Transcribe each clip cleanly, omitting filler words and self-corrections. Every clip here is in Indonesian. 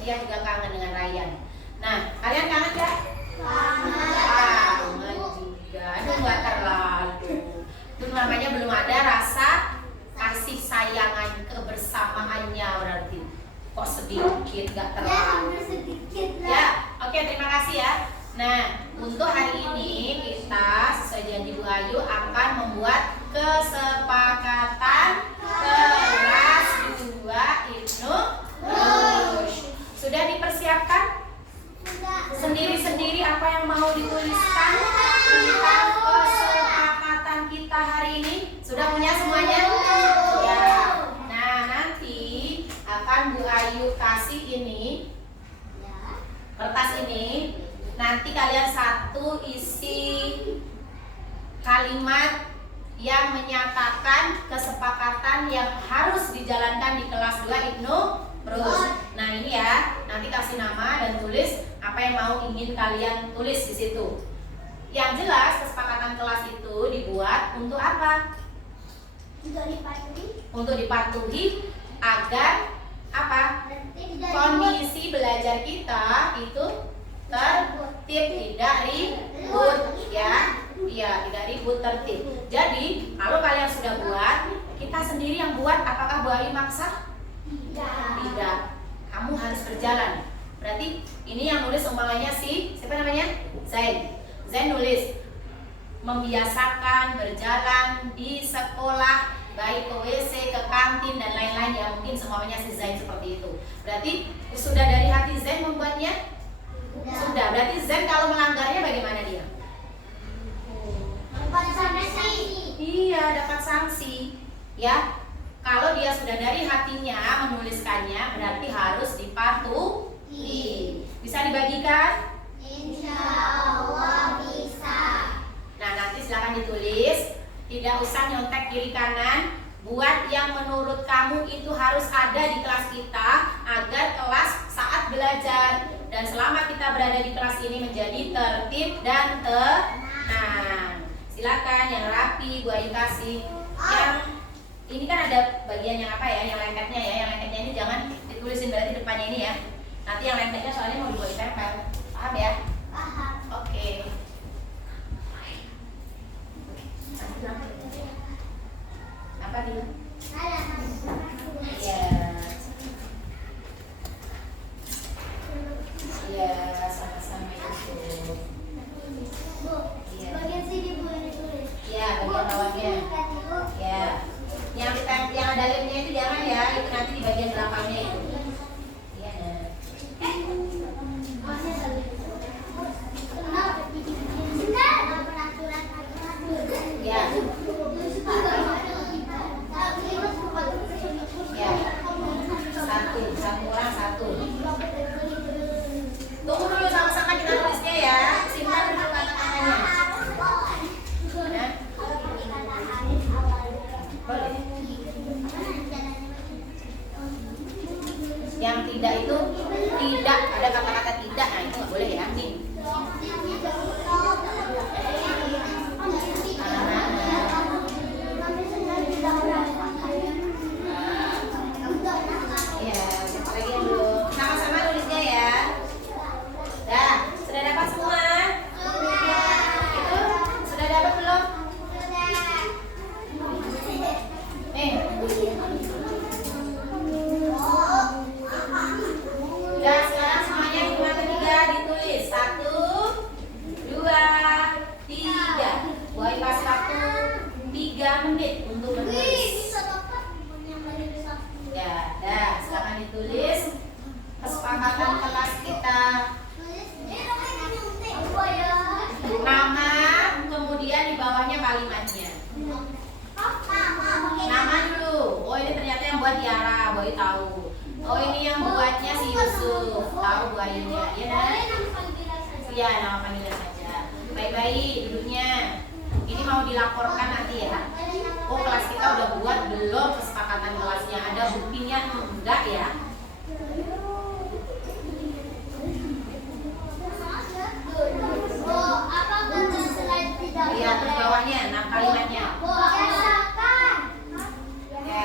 Tia juga kangen dengan Ryan. Nah, kalian kangen gak? Kangen juga. Aduh, nggak terlalu. Itu namanya belum ada rasa kasih sayangan kebersamaannya berarti. Kok sedikit, nggak terlalu. Ya, oke, terima kasih ya. Nah, untuk hari ini kita sesuai janji Bu Ayu akan membuat kesepakatan kelas 2 Ibnu Rushd. Sudah dipersiapkan? Sendiri-sendiri apa yang mau dituliskan tentang kesepakatan kita hari ini? Sudah punya semuanya? Ya. Nah, nanti akan Bu Ayu kasih ini kertas ini. Nanti kalian satu isi kalimat yang menyatakan kesepakatan yang harus dijalankan di kelas 2 Ibnu Rushd. Nah, ini ya, nanti kasih nama dan tulis apa yang ingin kalian tulis di situ. Yang jelas kesepakatan kelas itu dibuat untuk apa? Untuk dipatuhi agar apa? Kondisi belajar kita itu tertib, tidak ribut ya. Iya, tidak ribut, tertib. Jadi, kalau kalian sudah buat, kita sendiri yang buat, apakah Bu Ayu maksa? Tidak. Kamu harus berjalan. Berarti ini yang nulis umpamanya siapa namanya? Zain. Zain nulis membiasakan berjalan di sekolah, baik ke WC, ke kantin dan lain-lain ya. Mungkin semuanya si Zain seperti itu. Berarti sudah dari hati Zain membuatnya? Sudah. Berarti Zain kalau melanggarnya bagaimana dia? Dapat sanksi. Iya, dapat sanksi. Ya. Kalau dia sudah dari hatinya menuliskannya, berarti harus dipatuhi. Bisa dibagikan? Insya Allah bisa. Nah, nanti silakan ditulis. Tidak usah nyontek kiri kanan. Buat yang menurut kamu itu harus ada di kelas kita agar kelas saat belajar dan selama kita berada di kelas ini menjadi tertib dan tenang. Silakan yang rapi Bu Ayu kasih. Yang ini kan ada bagian yang apa ya? Yang lengketnya ya. Yang lengketnya ini jangan ditulisin berarti depannya ini ya. Nanti yang lengketnya soalnya mau dibuat ditempel. Paham ya? Paham. Oke. Apa dulu? Ya. Ya, sama-sama itu. Bagian sini Bu yang ditulis. Ya, bagian bawahnya. Ya. Yang ada lemnya itu jangan ya, itu nanti di bagian belakangnya itu. Iya. Ya. Ya. Satu orang satu. Tunggu dulu sama-sama kita tulisnya ya. Simpan dulu kata-katanya. Boleh. Yang tidak itu tidak ada kata-kata tidak, nah itu nggak boleh ya. Nih. Ya, lagi dulu. Sama-sama nulisnya ya. Dah, sudah dapat semua? Itu sudah dapat belum? Nih. Udah, sekarang semuanya hitungan ketiga ditulis. 1, 2, 3. Bu Ayu kasih waktu 3 menit untuk menulis. Ya, dah, silakan ditulis kesepakatan kelas kita. Nama, kemudian di bawahnya kalimatnya. Nama dulu. Oh, ini ternyata yang buat Tiara, Bu Ayu tahu. Oh, ini yang buatnya si Yusuf. Tahu Bu Ayunya, ya kan? Iya, nama panggilan saja. Baik-baik duduknya. Ini mau dilaporkan nanti ya. Oh, kelas kita udah buat belum kesepakatan kelasnya? Ada buktinya enggak ya? Lihat di bawahnya, nah kalimatnya. Ya.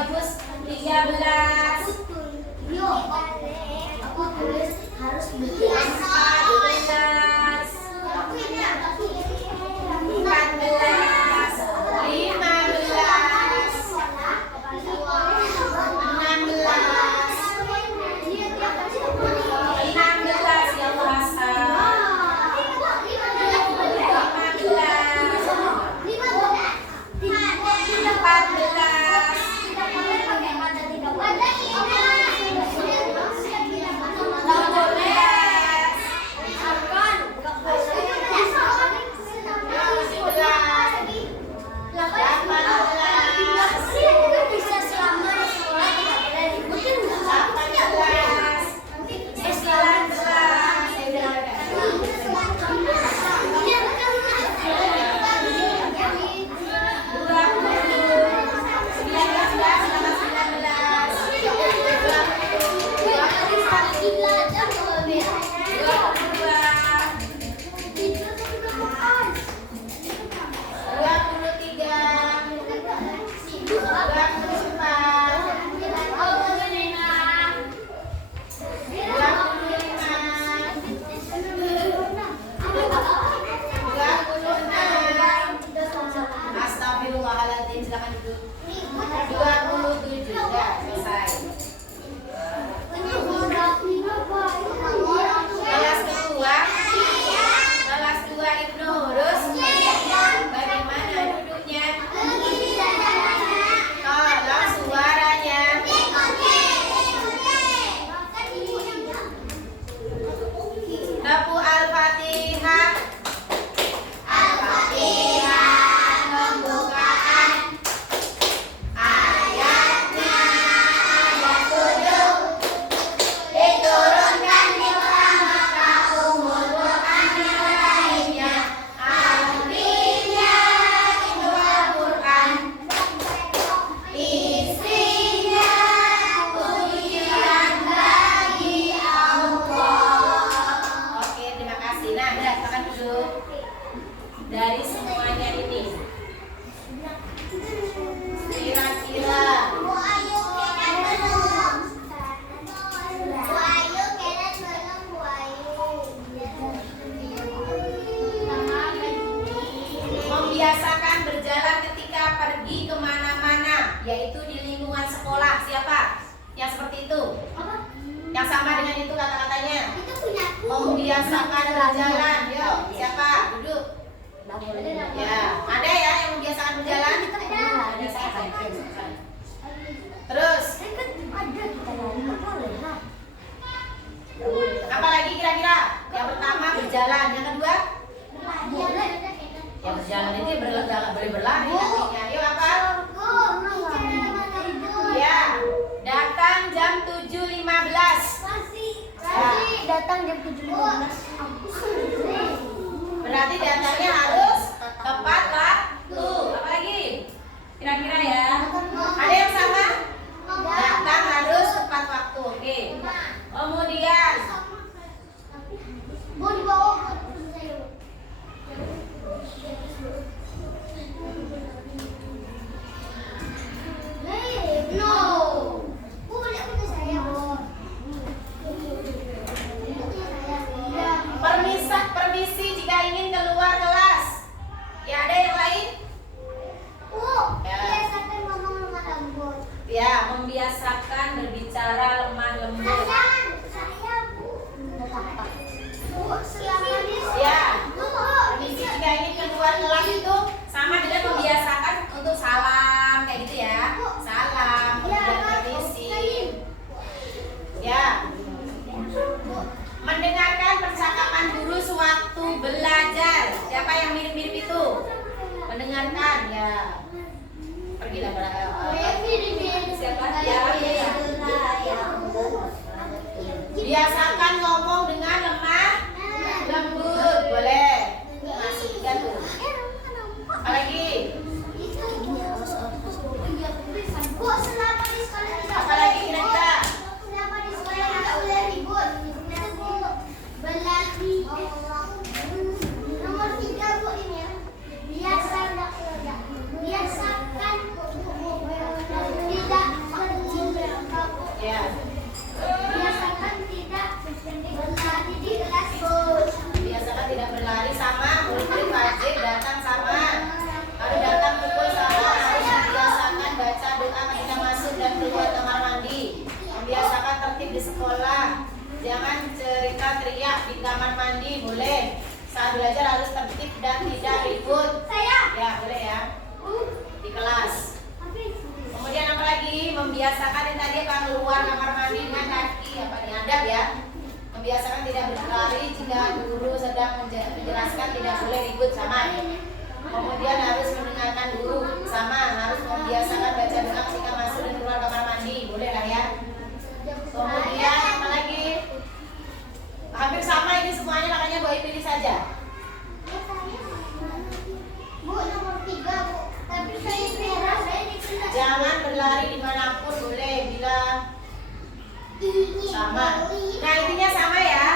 bagus. 13. Aku tulis harus 14. 15. 16 ya puasa. 27 ya, selesai. Kelas 2 Ibnu Hurus. Bagaimana duduknya? Tolong suaranya. Nabu Al-Fatihah. Al-Fatihah pembukaan. Ayatnya ayat 7. Diturunkan di maka umur Quran yang lainnya. Artinya itu Al-Quran. Isinya pujian bagi Allah. Oke, terima kasih. Nah, silakan duduk. Dari semuanya ini, kira-kira membiasakan berjalan ketika pergi kemana-mana, yaitu di lingkungan sekolah. Siapa yang seperti itu? Yang sama dengan itu kata-katanya. Membiasakan berjalan. Yuk, siapa? Duduk. Ya, ada ya yang membiasakan berjalan? Terus, apa lagi kira-kira? Yang pertama berjalan, yang kedua? Ya berjalan itu boleh berlari artinya. Yuk apa? Ya, datang jam 7.15. Datang jam 7.15. Berarti datangnya harus tepat waktu. Apa lagi? Kira-kira ya. Ada yang sama? Datang harus tepat waktu. Oke. Kemudian Mau dibawa ke no. Boleh punya saya. permisi jika ingin keluar kelas. Ya, ada yang lain? Biasakan ngomong lemah lembut. Ya, membiasakan berbicara lemah lembut. Saya Bu. Ya, permisi jika ingin keluar kelas itu sama dengan membiasakan untuk salam kayak gitu ya. Salam, kemudian permisi. Ya. Mendengarkan percakapan guru sewaktu belajar. Siapa yang mirip-mirip itu? Mendengarkan ya. Pergilah siapa? Ya. keluar kamar mandi. Membiasakan tertib di sekolah. Jangan cerita teriak di kamar mandi, boleh. Saat belajar harus tertib dan tidak ribut. Ya, boleh ya. Di kelas. Kemudian apa lagi? Membiasakan yang tadi akan keluar kamar mandi dengan kaki, apa nih, adab ya. Membiasakan tidak berlari jika guru sedang menjelaskan, tidak boleh ribut, sama. Kemudian harus mendengarkan guru, sama. Harus membiasakan baca doa ketika masuk dan keluar kamar mandi, boleh lah ya. Kemudian apa lagi? Hampir sama ini semuanya, makanya Bu Ayu pilih saja. Bu, nomor 3, Bu. Tapi saya merah, saya dikena. Jangan berlari dimanapun, boleh bila sama. Nah, intinya sama ya.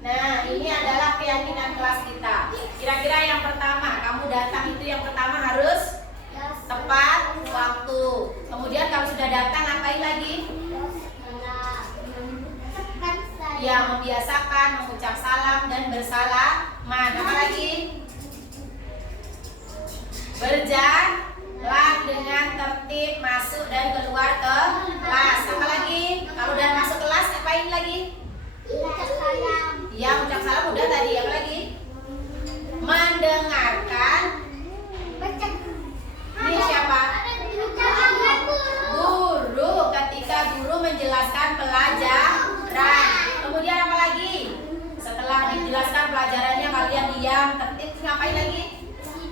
Nah, ini adalah keyakinan kelas kita. Kira-kira yang pertama, kamu datang itu yang pertama harus tepat waktu. Kemudian kalau sudah datang, ngapain lagi? Ya, membiasakan mengucap salam dan bersalaman. Apa lagi? Berjalan dengan tertib masuk dan keluar ke kelas. Apa lagi? Kalau udah masuk kelas, ngapain lagi? Ya, ucap salam udah tadi. Apa lagi? Mendengarkan. Ini siapa? Guru. Ketika guru menjelaskan pelajaran. Kemudian apa lagi? Setelah dijelaskan pelajarannya, kalian diam, tertib, ngapain lagi?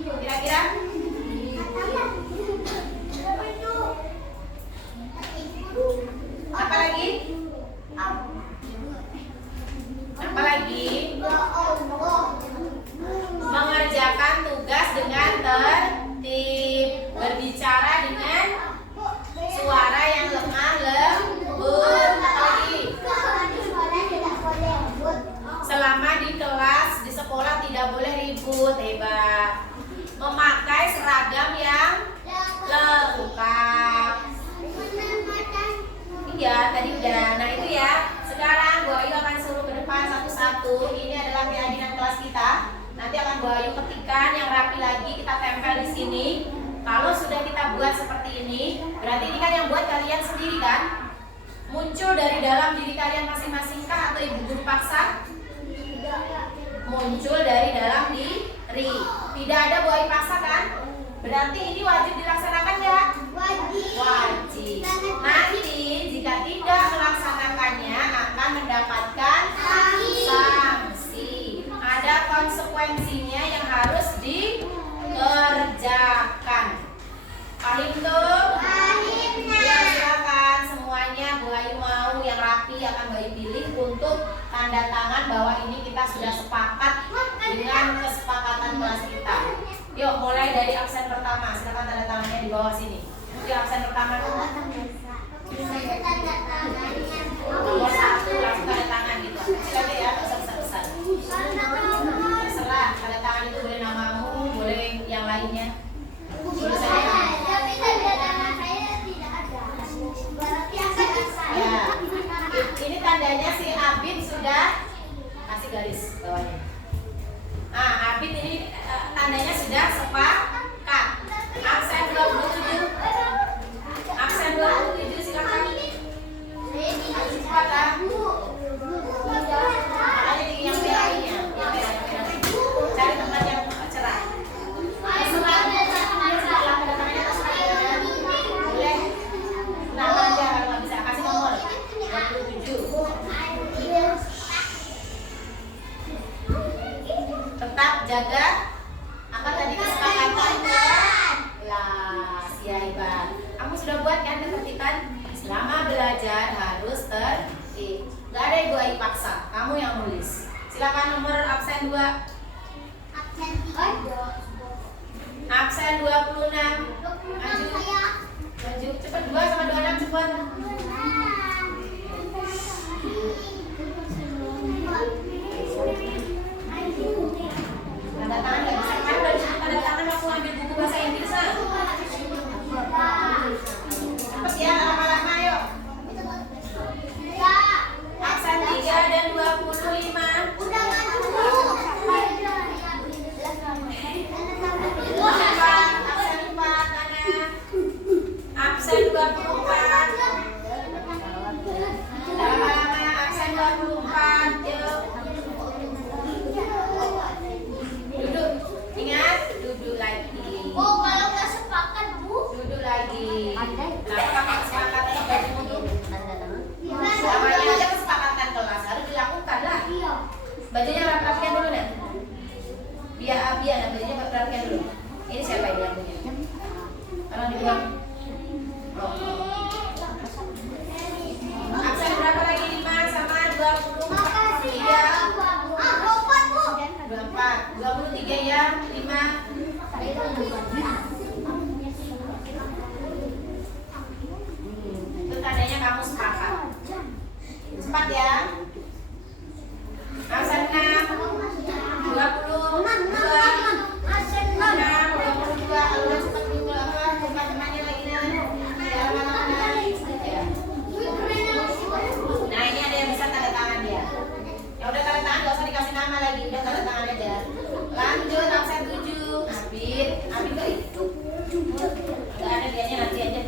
Kira-kira? Apa lagi? Apa lagi? Mengerjakan tugas dengan tertib. Berbicara dengan suara yang lemah lembut. Apa lagi? Selama di kelas, di sekolah tidak boleh ribut. Hebat. Memakai seragam yang lengkap. Iya, tadi udah. Nah, itu ya. Sekarang Bu Ayu akan suruh ke depan satu-satu. Ini adalah keyakinan kelas kita. Nanti akan Bu Ayu ketikkan yang rapi lagi, kita tempel di sini. Kalau sudah kita buat seperti ini, berarti ini kan yang buat kalian sendiri kan? Muncul dari dalam diri kalian masing-masing kah atau ibu guru paksa? Muncul dari dalam diri. Tidak ada Bu Ayu paksa kan? Berarti ini wajib dilaksanakan ya? Wajib. Nanti jika tidak melaksanakannya akan mendapatkan sanksi. Ada konsekuensinya yang harus dikerjakan. Paham tuh? Ya, silakan semuanya. Bu Ayu mau yang rapi akan Bu Ayu pilih untuk tanda tangan bahwa ini kita sudah sepakat dengan kesepakatan kelas kita. Yuk, mulai dari absen pertama. Silakan tanda tangannya di bawah sini. Yuk, absen pertama dulu. Nomor 1 langsung tanda tangan gitu. Silakan ya, besar-besar. Terserah, tanda tangan itu boleh namamu, boleh yang lainnya. Boleh saya. Ya, ini tandanya si Abid sudah kasih garis bawahnya. Ah, Abid ini tandanya sudah sepakat. Absen 27. Absen 27 silakan. Cepat lah. Makanya di yang merah ini ya, yang merah. Cari tempat yang cerah. Terserah. Setelah tanda tangannya terserah. Boleh. Nama aja kalau nggak bisa kasih nomor. 27. Tetap jaga apa tadi kesepakatan kelas. Ya, hebat. Kamu sudah buat kan ketertiban? Selama belajar harus tertib. Gak ada Ibu Ayu paksa. Kamu yang nulis. Silakan nomor absen 2. Absen 26. Maju. Maju. Cepat 2 sama 26 cepat. Tanda tangan nggak bisa kan? Udah disuruh tanda tangan aku ambil buku bahasa Inggris lah. Cepet ya, lama-lama yuk. Absen 3 dan 25. Udah maju. Absen 4, Ana. Absen 24. Cepat ya. Absen 6, 22, 22. Kalau udah cepat dulu apa? Bukan temannya lagi nih. Ya, mana-mana. Ya. Nah, ini ada yang bisa tanda tangan dia. Ya udah tanda tangan, gak usah dikasih nama lagi. Udah tanda tangan aja. Lanjut, absen 7. Abid gak itu? Gak ada dianya, nanti aja.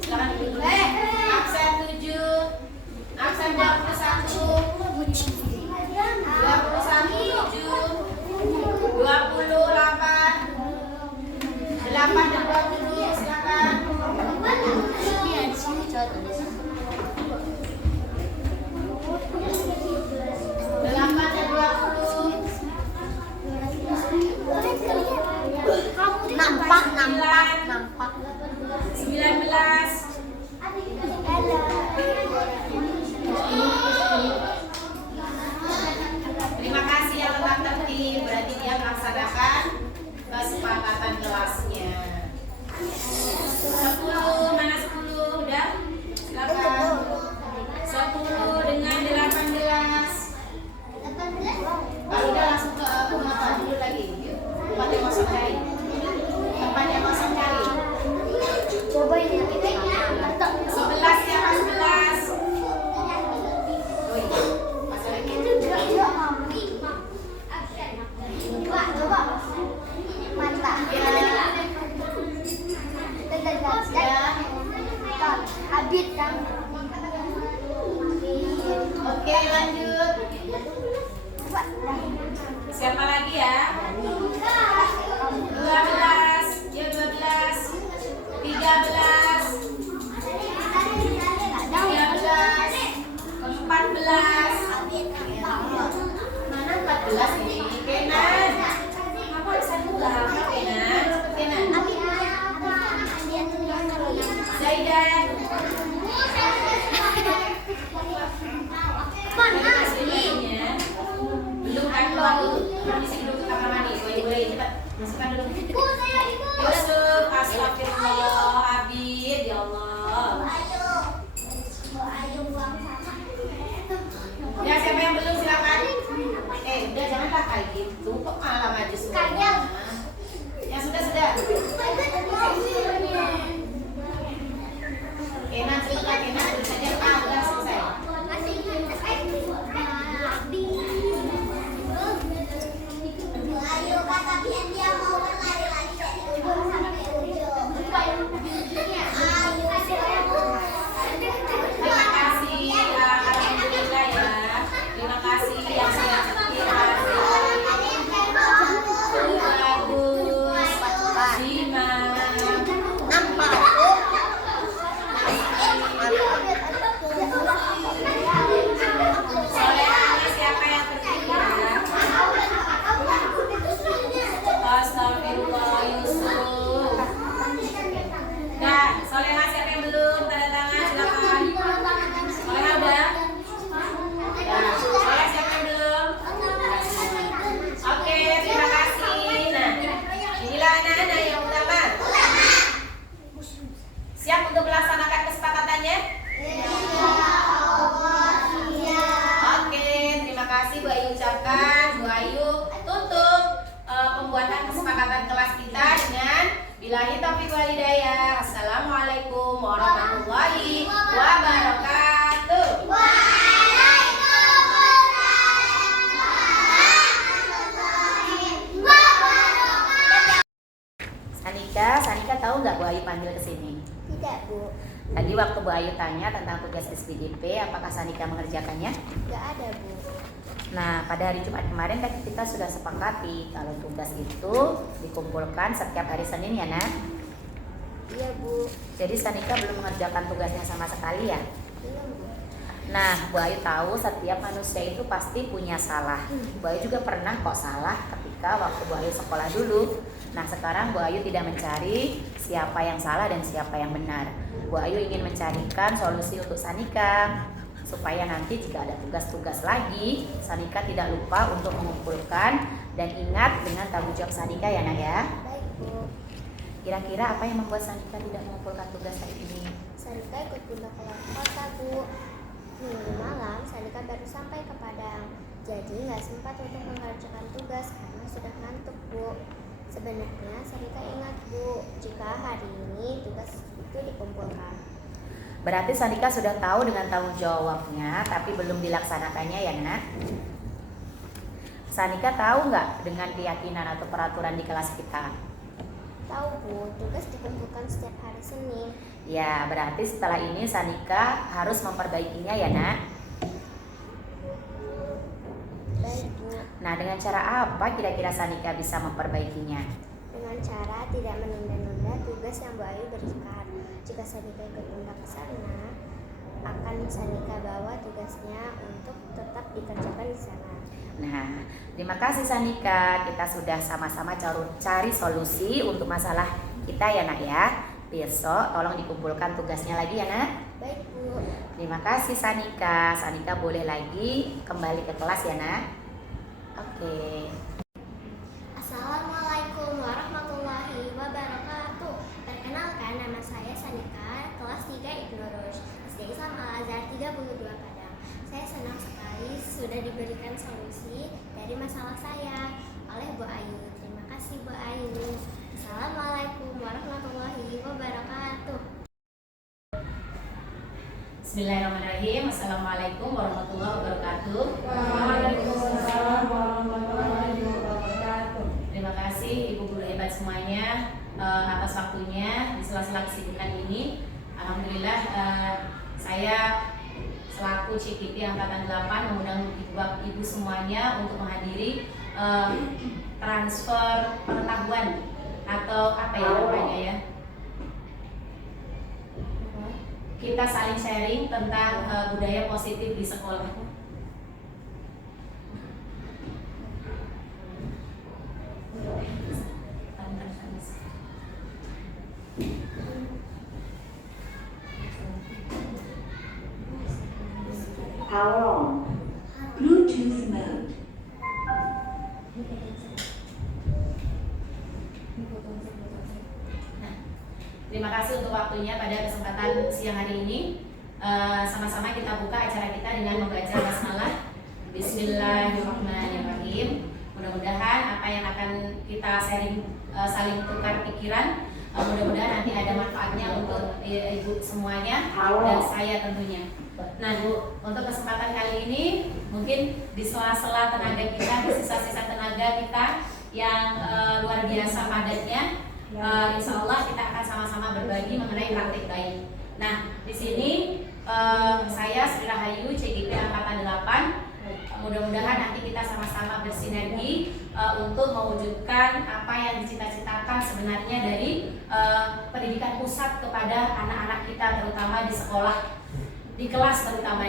Silakan dulu. Absen 7. Absen 21. 8 dan 20, silakan. 8 dan 20. Nampak. 19. Terima kasih yang tetap tertib, berarti dia melaksanakan kesepakatan kelasnya. 10, mana 10? Udah? Silakan. 10 dengan 18. Kalau udah langsung ke apa dulu lagi? Tempat yang kosong cari. Tempat yang kosong cari. Coba ini kita 11 siapa 11? Oh iya, pas lagi. Coba. Mantap. Habis kan? Oke, lanjut. Siapa lagi ya? 12, ya 12. 13. 14. Mana 14 ini? Kenan. Apa bisa pulang? Kenan. Kenan. Zaidan. Mana? Belum kan baru permisi dulu ke kamar mandi. Boleh cepat masukkan dulu. Yusuf, astagfirullah, Habib, ya Allah. Ya siapa yang belum silakan. Udah janganlah kayak gitu. Kok malah maju semuanya. Ya sudah. Kenan cepat Kenan tulis saja. Udah selesai. Ayo kata dia mau berlari-lari dari ujung sampai ujung. Terima kasih, alhamdulillah ya. Terima kasih yang sudah setia. Bagus, Zima. Nampak. Solehana siapa yang tertinggal? Astagfirullah Yusuf. Nah, Soleha siapa yang belum? Tanda tangan silakan. Soleha udah? Nah, Soleha siapa yang belum? Oke, terima kasih. Nah, inilah anak-anak yang utama. Siap untuk melaksanakan kesepakatannya? Oke, terima kasih Bu Ayu ucapkan. Bu Ayu tutup pembuatan kesepakatan kelas kita dengan billahi taufiq wal hidayah. Assalamualaikum warahmatullahi wabarakatuh. Sanika tahu nggak Bu Ayu panggil ke sini? Tidak, Bu. Tadi waktu Bu Ayu tanya tentang tugas SPDP, apakah Sanika mengerjakannya? Tidak ada, Bu. Nah, pada hari Jumat kemarin kan kita sudah sepakati kalau tugas itu dikumpulkan setiap hari Senin ya, Nak? Iya, Bu. Jadi Sanika belum mengerjakan tugasnya sama sekali ya? Belum, Bu. Nah, Bu Ayu tahu setiap manusia itu pasti punya salah. Bu Ayu juga pernah kok salah ketika waktu Bu Ayu sekolah dulu. Nah, sekarang Bu Ayu tidak mencari siapa yang salah dan siapa yang benar. Bu Ayu ingin mencarikan solusi untuk Sanika supaya nanti jika ada tugas-tugas lagi, Sanika tidak lupa untuk mengumpulkan dan ingat dengan tanggung jawab Sanika ya, Nak ya. Baik, Bu. Kira-kira apa yang membuat Sanika tidak mengumpulkan tugas hari ini? Sanika ikut pindah keluar kota, Bu. Minggu malam, Salika baru sampai ke Padang. Jadi nggak sempat untuk mengerjakan tugas karena sudah ngantuk, Bu. Sebenarnya Salika ingat, Bu, jika hari ini tugas itu dikumpulkan. Berarti Salika sudah tahu dengan tanggung jawabnya, tapi belum dilaksanakannya ya, Nak? Salika tahu nggak dengan keyakinan atau peraturan di kelas kita? Tahu, Bu, tugas dikumpulkan setiap hari Senin. Ya, berarti setelah ini Salika harus memperbaikinya ya, Nak? Baik, Bu. Nah, dengan cara apa kira-kira Salika bisa memperbaikinya? Dengan cara tidak menunda-nunda tugas yang Bu Ayu berikan. Jika Salika ikut undang ke sana, akan Salika bawa tugasnya untuk tetap dikerjakan di sana. Nah, terima kasih Sanika. Kita sudah sama-sama cari solusi untuk masalah kita ya, Nak ya. Besok tolong dikumpulkan tugasnya lagi ya, Nak. Baik, Bu. Terima kasih Sanika. Sanika boleh lagi kembali ke kelas ya, Nak. Oke. Assalamualaikum warahmatullahi wabarakatuh. Perkenalkan, nama saya Sanika, kelas 3 Ibnu Rushd, SD Islam Al-Azhar 32 Padang. Saya senang sekali sudah diberikan solusi dari masalah saya oleh Bu Ayu. Terima kasih, Bu Ayu. Assalamualaikum warahmatullahi wabarakatuh. Bismillahirrahmanirrahim. Assalamualaikum warahmatullahi wabarakatuh. Waalaikumsalam warahmatullahi wabarakatuh. Terima kasih Ibu guru hebat semuanya atas waktunya di sela-sela kesibukan ini. Alhamdulillah saya selaku CKP Angkatan 8 mengundang ibu semuanya untuk menghadiri transfer pengetahuan atau apa ya namanya ya. Kita saling sharing tentang budaya positif di sekolah. Power on. Bluetooth mode. Terima kasih untuk waktunya pada kesempatan siang hari ini. Sama-sama kita buka acara kita dengan membaca basmalah. Bismillahirrahmanirrahim. Mudah-mudahan apa yang akan kita sharing saling tukar pikiran. Mudah-mudahan nanti ada manfaatnya untuk ibu semuanya dan saya tentunya. Nah Bu, untuk kesempatan kali ini mungkin di sela-sela tenaga kita, di sisa-sisa tenaga kita yang luar biasa padatnya, insya Allah kita akan sama-sama berbagi mengenai praktik baik. Nah, di sini saya Sri Rahayu, CGP Angkatan 8. Mudah-mudahan nanti kita sama-sama bersinergi untuk mewujudkan apa yang dicita-citakan sebenarnya dari pendidikan pusat kepada anak-anak kita, terutama di sekolah, di kelas terutama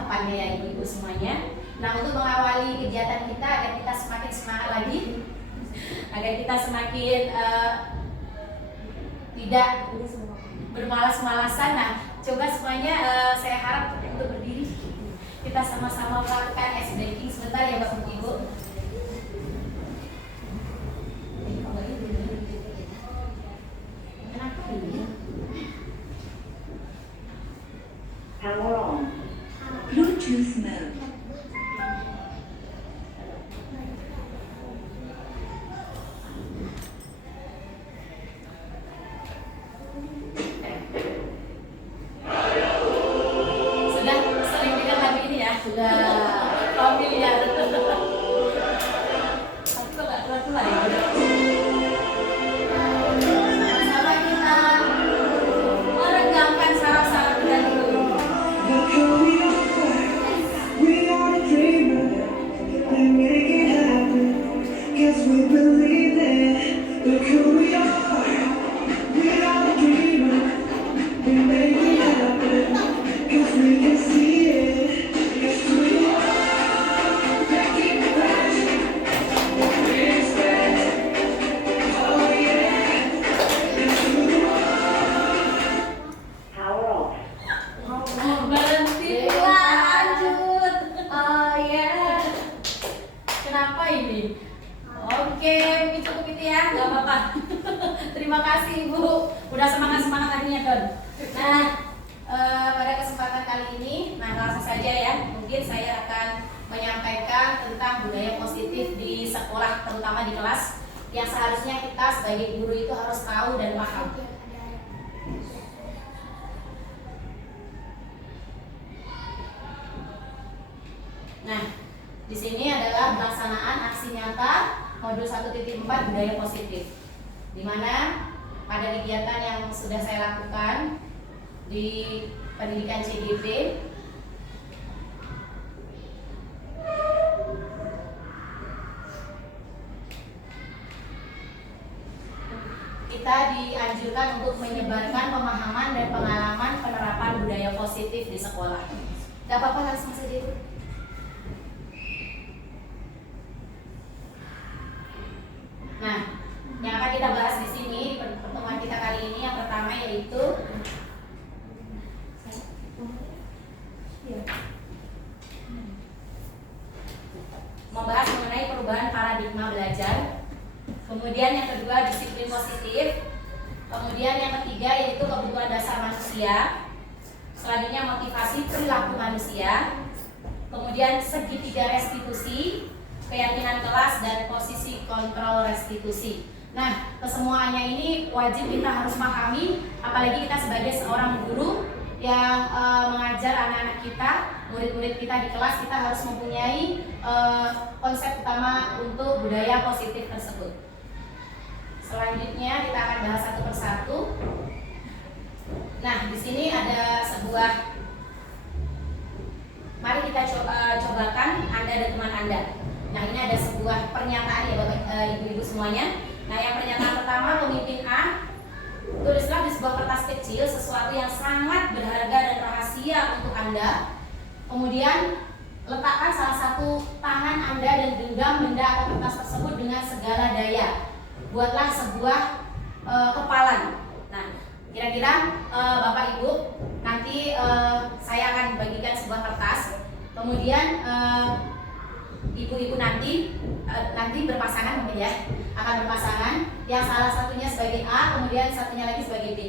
tepatnya ya ibu-ibu semuanya. Nah, untuk mengawali kegiatan kita agar kita semakin semangat lagi, agar kita semakin tidak bermalas-malasan. Nah, coba semuanya saya harap untuk berdiri. Kita sama-sama melakukan ice breaking sebentar ya Bapak Ibu. Power on. Bluetooth mode. Sudah sering dengar lagu ini ya? Sudah familiar. Aku kok gak tua-tua ya? Sama-sama kita meregangkan saraf-saraf kita dulu. We are the dreamer, we make it happen, 'cause we believe it. Look who we are the dreamer, we make it happen, 'cause we can see it. Yes, we are making it fast, we expect, oh yeah, into the world. Power off. Berhenti lanjut. Oh ya. Kenapa ini? Oke, mungkin cukup itu ya, nggak apa-apa. Terima kasih Ibu, udah semangat tadinya Don. Nah, pada kesempatan kali ini, nah Nah, langsung saja ya, mungkin saya akan menyampaikan tentang budaya positif di sekolah, terutama di kelas, yang seharusnya kita sebagai guru itu harus tahu dan paham. Nah, di sini adalah pelaksanaan aksi nyata modul 1.4 budaya positif, di mana pada kegiatan yang sudah saya lakukan di pendidikan CGP, kita dianjurkan untuk menyebarkan pemahaman dan pengalaman penerapan budaya positif di sekolah. Gak apa-apa, langsung saja Ibu. Nah, yang akan kita bahas di sini di pertemuan kita kali ini yang pertama yaitu membahas mengenai perubahan paradigma belajar. Kemudian yang kedua disiplin positif. Kemudian yang ketiga yaitu kebutuhan dasar manusia. Selanjutnya motivasi perilaku manusia. Kemudian segitiga restitusi, keyakinan kelas, dan posisi kontrol restitusi. Nah, kesemuanya ini wajib kita harus pahami, apalagi kita sebagai seorang guru yang mengajar anak-anak kita, murid-murid kita di kelas, kita harus mempunyai konsep utama untuk budaya positif tersebut. Selanjutnya kita akan bahas satu persatu. Nah, di sini ada sebuah, mari kita cobakan Anda dan teman Anda. Nah, ini ada sebuah pernyataan ya Bapak Ibu-ibu semuanya. Nah, yang pernyataan pertama, pemimpin A, tulislah di sebuah kertas kecil sesuatu yang sangat berharga dan rahasia untuk Anda. Kemudian letakkan salah satu tangan Anda dan genggam benda atau kertas tersebut dengan segala daya. Buatlah sebuah kepalan. Nah, kira-kira Bapak Ibu nanti saya akan bagikan sebuah kertas. Kemudian ibu-ibu nanti berpasangan mungkin ya, akan berpasangan, yang salah satunya sebagai A, kemudian satunya lagi sebagai B.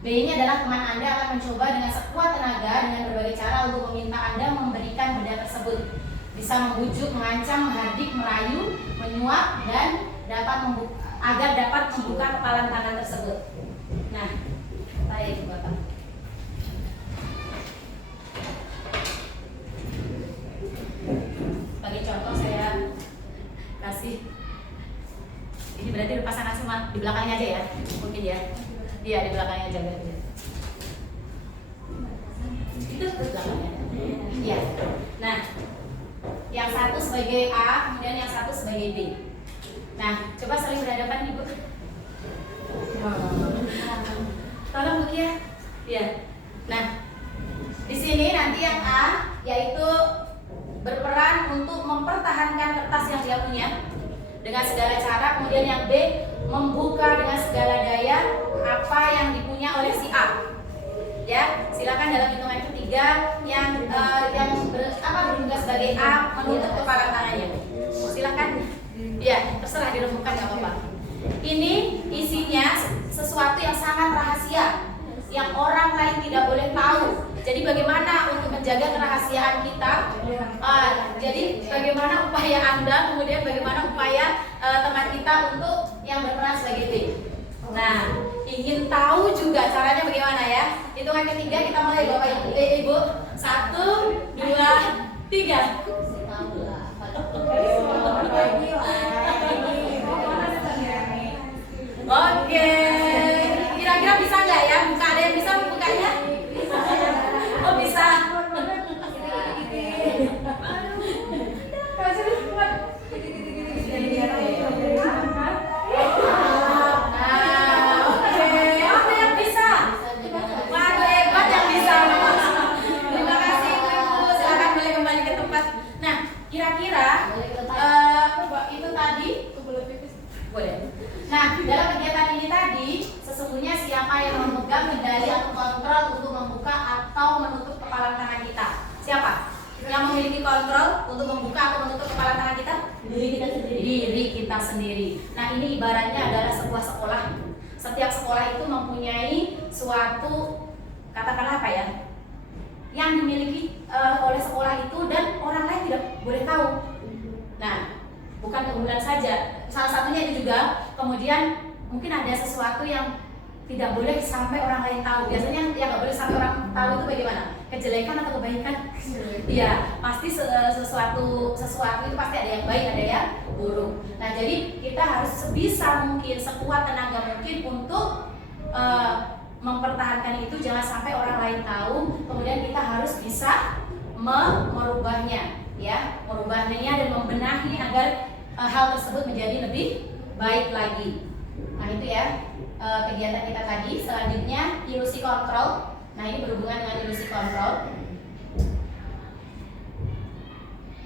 B ini adalah teman Anda akan mencoba dengan sekuat tenaga dengan berbagai cara untuk meminta Anda memberikan benda tersebut. Bisa membujuk, mengancam, menghardik, merayu, menyuap, dan agar dapat membuka kepalan tangan tersebut. Nah, baik Bapak. Sebagai contoh saya kasih, ini berarti pasangan semua di belakangnya aja ya, mungkin ya. Iya, di belakangnya aja berarti. Itu di belakangnya. Iya. Nah, yang satu sebagai A, kemudian yang satu sebagai B. Nah, coba saling berhadapan Ibu. Tolong Bu ya. Iya. Nah, di sini nanti yang A yaitu berperan untuk mempertahankan kertas yang dia punya dengan segala cara. Kemudian yang B membuka dengan segala daya apa yang dipunya oleh si A. Ya, silakan dalam hitungan ketiga yang bertugas sebagai A menutup kepala tangannya. Silakan. Ya, terserah dirembukan nggak apa-apa. Ini isinya sesuatu yang sangat rahasia, yang orang lain tidak boleh tahu. Jadi bagaimana untuk menjaga kerahasiaan kita? Jadi bagaimana upaya Anda, kemudian bagaimana upaya teman kita untuk yang berperan sebagai B. Nah, ingin tahu juga caranya bagaimana ya? Hitungan ketiga kita mulai Bapak Ibu. 1, 2, 3. Oke, kira-kira bisa nggak ya? Buka, ada yang bisa membukanya? Oh bisa. Nah, dalam kegiatan ini tadi, sesungguhnya siapa yang memegang kendali atau kontrol untuk membuka atau menutup kepala tangan kita? Siapa? Yang memiliki kontrol untuk membuka atau menutup kepala tangan kita? Diri kita sendiri. Diri kita sendiri. Nah, ini ibaratnya adalah sebuah sekolah. Setiap sekolah itu mempunyai suatu, katakanlah apa ya, yang dimiliki boleh tahu. Nah, bukan keunggulan saja, salah satunya itu juga kemudian mungkin ada sesuatu yang tidak boleh sampai orang lain tahu. Biasanya yang nggak boleh sampai orang tahu itu bagaimana? Kejelekan atau kebaikan? Iya, pasti sesuatu itu pasti ada yang baik, ada yang buruk. Nah, jadi kita harus sebisa mungkin, sekuat tenaga mungkin untuk mempertahankan itu, jangan sampai orang lain tahu. Kemudian kita harus bisa merubahnya, ya, merubahnya dan membenahi agar hal tersebut menjadi lebih baik lagi. Nah, itu ya kegiatan kita tadi. Selanjutnya ilusi kontrol. Nah, ini berhubungan dengan ilusi kontrol.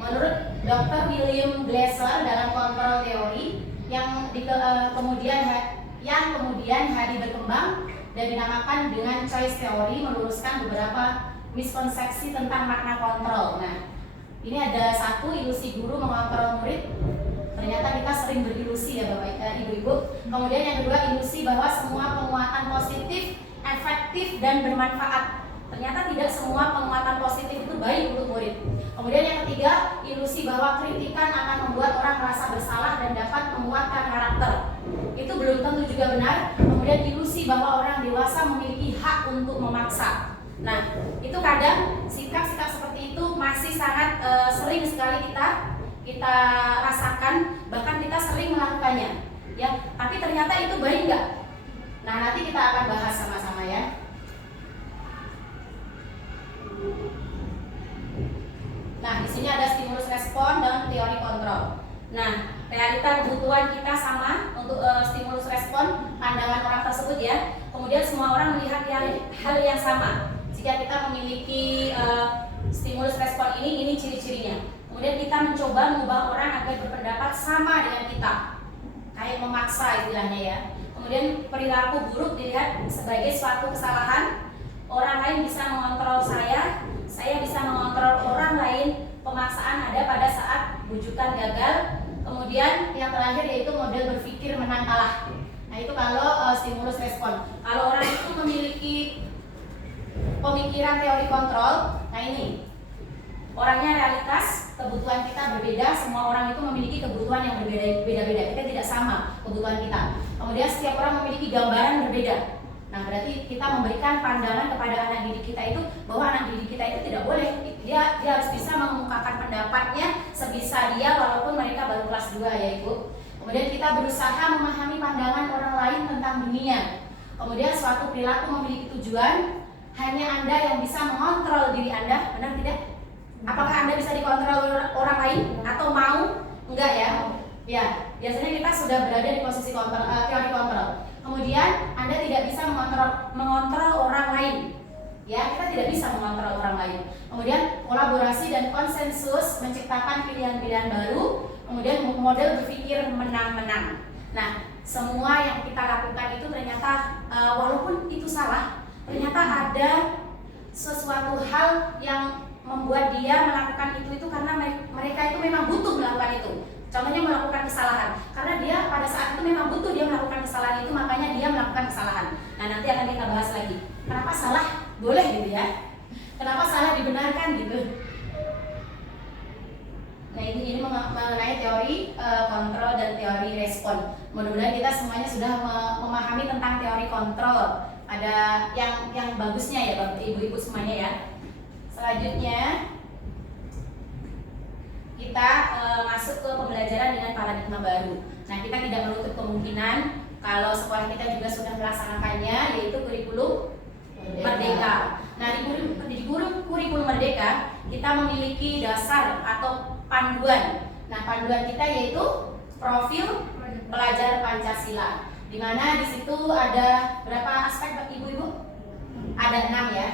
Menurut Dr. William Glasser dalam kontrol teori yang kemudian hari berkembang dan dinamakan dengan choice theory, meluruskan beberapa miskonsepsi tentang makna kontrol. Nah, ini ada satu, ilusi guru mengontrol murid. Ternyata kita sering berilusi ya Bapak Ibu-ibu. Kemudian yang kedua, ilusi bahwa semua penguatan positif, efektif dan bermanfaat. Ternyata tidak semua penguatan positif itu baik untuk murid. Kemudian yang ketiga, ilusi bahwa kritikan akan membuat orang merasa bersalah dan dapat menguatkan karakter. Itu belum tentu juga benar. Kemudian ilusi bahwa orang dewasa memiliki hak untuk memaksa. Nah, itu kadang sikap-sikap seperti itu masih sangat sering sekali kita rasakan, bahkan kita sering melakukannya, ya. Tapi ternyata itu baik nggak? Nah, nanti kita akan bahas sama-sama ya. Nah, di sini ada stimulus respon dan teori kontrol. Nah, realita kebutuhan kita sama untuk stimulus respon pandangan orang tersebut ya. Kemudian semua orang melihat hal yang sama. Jika kita memiliki stimulus respon ini ciri-cirinya. Kemudian kita mencoba mengubah orang agar berpendapat sama dengan kita, kayak memaksa istilahnya ya. Kemudian perilaku buruk dilihat sebagai suatu kesalahan. Orang lain bisa mengontrol saya bisa mengontrol orang lain. Pemaksaan ada pada saat bujukan gagal. Kemudian yang terakhir yaitu model berpikir menang kalah. Nah, itu kalau stimulus respon. Kalau orang itu memiliki pemikiran teori kontrol, nah ini orangnya realitas, kebutuhan kita berbeda. Semua orang itu memiliki kebutuhan yang berbeda-beda. Kita tidak sama kebutuhan kita. Kemudian setiap orang memiliki gambaran berbeda. Nah, berarti kita memberikan pandangan kepada anak didik kita itu bahwa anak didik kita itu tidak boleh. Dia harus bisa mengemukakan pendapatnya sebisa dia walaupun mereka baru kelas 2 ya Ibu. Kemudian kita berusaha memahami pandangan orang lain tentang dunia. Kemudian suatu perilaku memiliki tujuan. Hanya Anda yang bisa mengontrol diri Anda, benar tidak? Apakah Anda bisa dikontrol orang lain atau mau? Enggak ya? Ya, biasanya kita sudah berada di posisi teori kontrol. Kemudian Anda tidak bisa mengontrol orang lain. Ya, kita tidak bisa mengontrol orang lain. Kemudian kolaborasi dan konsensus menciptakan pilihan-pilihan baru. Kemudian model berpikir menang-menang. Nah, semua yang kita lakukan itu ternyata walaupun itu salah, ternyata ada sesuatu hal yang membuat dia melakukan itu karena mereka itu memang butuh melakukan itu. Contohnya melakukan kesalahan, karena dia pada saat itu memang butuh dia melakukan kesalahan itu, makanya dia melakukan kesalahan. Nah, nanti akan kita bahas lagi. Kenapa salah boleh gitu ya? Kenapa salah dibenarkan gitu? Nah, ini mengenai teori kontrol dan teori respon. Mudah-mudahan kita semuanya sudah memahami tentang teori kontrol. Ada yang bagusnya ya Bapak Ibu semuanya ya. Selanjutnya kita masuk ke pembelajaran dengan paradigma baru. Nah, kita tidak menutup kemungkinan kalau sekolah kita juga sudah melaksanakannya, yaitu kurikulum merdeka. Nah, di kurikulum merdeka kita memiliki dasar atau panduan. Nah, panduan kita yaitu profil pelajar Pancasila, di mana di situ ada berapa aspek Ibu-ibu? Ada 6 ya.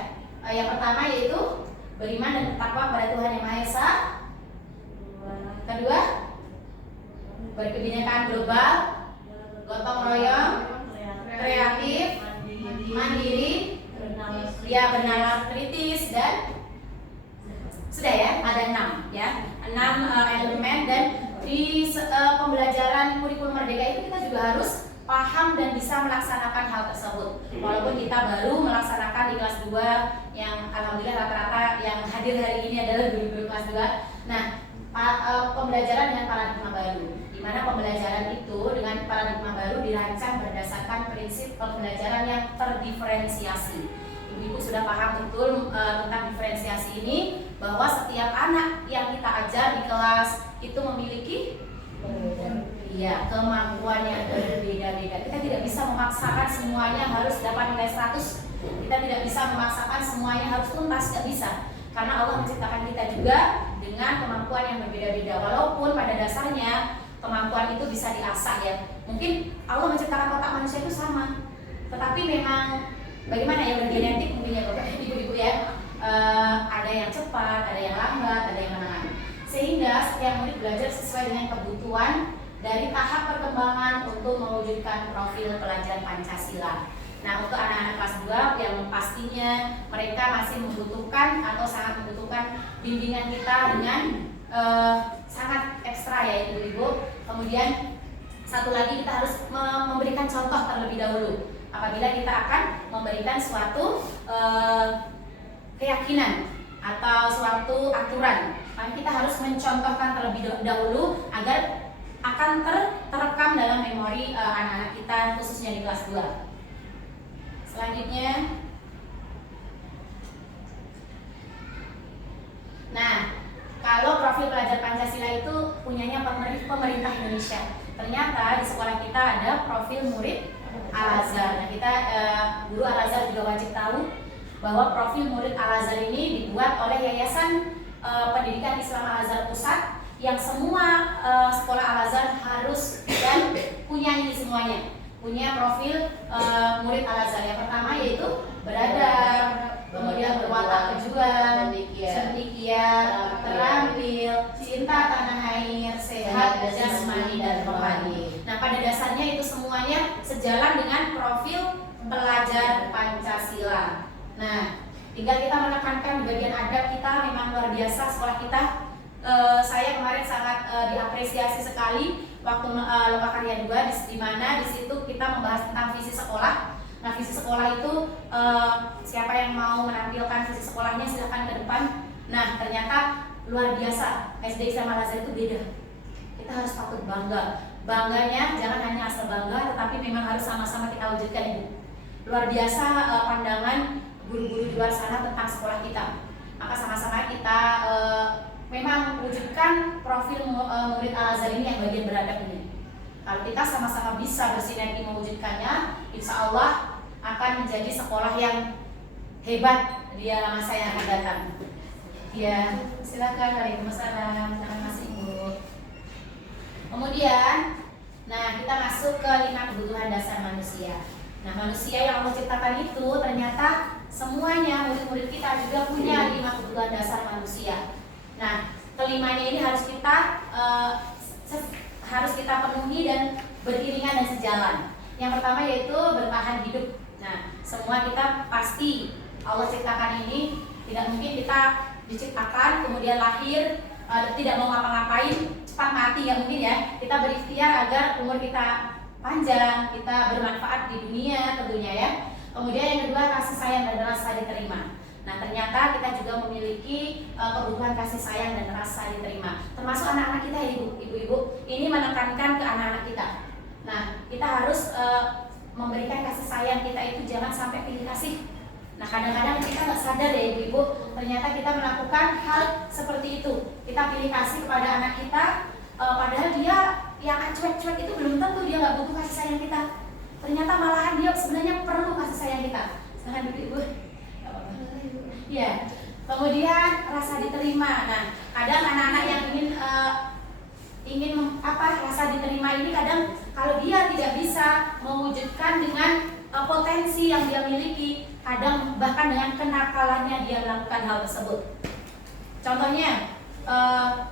Yang pertama yaitu beriman dan bertakwa kepada Tuhan Yang Maha Esa. Kedua, berkebinekaan global, gotong royong, kreatif, mandiri, ya bernalar kritis, dan sudah ya, ada 6 ya, 6 elemen. Dan di pembelajaran kurikulum merdeka itu kita juga harus paham dan bisa melaksanakan hal tersebut. Walaupun kita baru melaksanakan di kelas 2 yang alhamdulillah rata-rata yang hadir hari ini adalah guru-guru kelas 2. Nah, pembelajaran dengan paradigma baru, di mana pembelajaran itu dengan paradigma baru dirancang berdasarkan prinsip pembelajaran yang terdiferensiasi. Ibu-ibu sudah paham betul tentang diferensiasi ini, bahwa setiap anak yang kita ajar di kelas itu memiliki kemampuan yang berbeda-beda. Kita tidak bisa memaksakan semuanya harus dapat nilai 100. Kita tidak bisa memaksakan semuanya harus tuntas, tidak bisa. Karena Allah menciptakan kita juga dengan kemampuan yang berbeda-beda. Walaupun pada dasarnya kemampuan itu bisa diasah ya. Mungkin Allah menciptakan otak manusia itu sama, tetapi memang bagaimana ya, bergenetik mungkin ya Bapak Ibu ya. Ada yang cepat, ada yang lambat, ada yang menengah. Sehingga setiap murid belajar sesuai dengan kebutuhan dari tahap perkembangan untuk mewujudkan profil pelajar Pancasila. Nah, untuk anak-anak kelas 2 yang pastinya mereka masih membutuhkan atau sangat membutuhkan bimbingan kita dengan sangat ekstra ya Ibu-ibu. Kemudian satu lagi, kita harus memberikan contoh terlebih dahulu. Apabila kita akan memberikan suatu keyakinan atau suatu aturan, maka kita harus mencontohkan terlebih dahulu agar akan terekam dalam memori anak-anak kita, khususnya di kelas 2. Selanjutnya, nah, kalau profil pelajar Pancasila itu punyanya pemerintah Indonesia. Ternyata di sekolah kita ada profil murid Al-Azhar. Nah, kita guru Al-Azhar juga wajib tahu bahwa profil murid Al-Azhar ini dibuat oleh Yayasan Pendidikan Islam Al-Azhar Pusat, yang semua sekolah Al-Azhar harus dan punya ini semuanya. Punya profil murid Al-Azhar. Yang pertama yaitu beradab, kemudian berwatak kejuan, cendekia, terampil, cinta tanah air, sehat jasmani dan rohani. Nah, pada dasarnya itu semuanya sejalan dengan profil pelajar Pancasila. Nah, tinggal kita menekankan di bagian adab kita memang luar biasa sekolah kita. Saya kemarin sangat diapresiasi sekali waktu Lokakarya 2, di mana di situ kita membahas tentang visi sekolah. Nah, visi sekolah itu siapa yang mau menampilkan visi sekolahnya silahkan ke depan. Nah, ternyata luar biasa, SD Islam Al-Azhar itu beda. Kita harus patut bangga. Bangganya jangan hanya asal bangga, tetapi memang harus sama-sama kita wujudkan, Ibu. Luar biasa pandangan guru-guru di luar sana tentang sekolah kita. Maka sama-sama kita memang wujudkan profil murid Al-Azhar ini yang bagian beradab ini. Kalau kita sama-sama bisa bersinergi mewujudkannya, insya Allah akan menjadi sekolah yang hebat di masa yang akan datang. Ya, silakan. Waalaikumsalam. Terima kasih Ibu. Kemudian, nah kita masuk ke 5 kebutuhan dasar manusia. Nah, manusia yang Allah ciptakan itu ternyata semuanya murid-murid kita juga punya 5 kebutuhan dasar manusia. Nah, kelimanya ini harus kita penuhi dan beriringan dan sejalan. Yang pertama yaitu bertahan hidup. Nah, semua kita pasti Allah ciptakan ini, tidak mungkin kita diciptakan kemudian lahir tidak mau ngapa-ngapain cepat mati, ya mungkin ya. Kita berikhtiar agar umur kita panjang, kita bermanfaat di dunia tentunya ya. Kemudian yang kedua, kasih sayang dan rasa diterima. Nah, ternyata kita juga memiliki kebutuhan kasih sayang dan rasa diterima. Termasuk anak-anak kita ya ibu-ibu. Ini menekankan ke anak-anak kita. Nah, kita harus memberikan kasih sayang kita itu jangan sampai pilih kasih. Nah, kadang-kadang kita nggak sadar ya ibu-ibu, ternyata kita melakukan hal seperti itu. Kita pilih kasih kepada anak kita, padahal dia yang cuek-cuek itu belum tentu dia nggak butuh kasih sayang kita. Ternyata malahan dia sebenarnya perlu kasih sayang kita. Silahkan ibu-ibu. Ya, kemudian rasa diterima. Nah, kadang anak-anak yang ingin rasa diterima ini kadang kalau dia tidak bisa mewujudkan dengan potensi yang dia miliki, kadang bahkan dengan kenakalannya dia melakukan hal tersebut. Contohnya,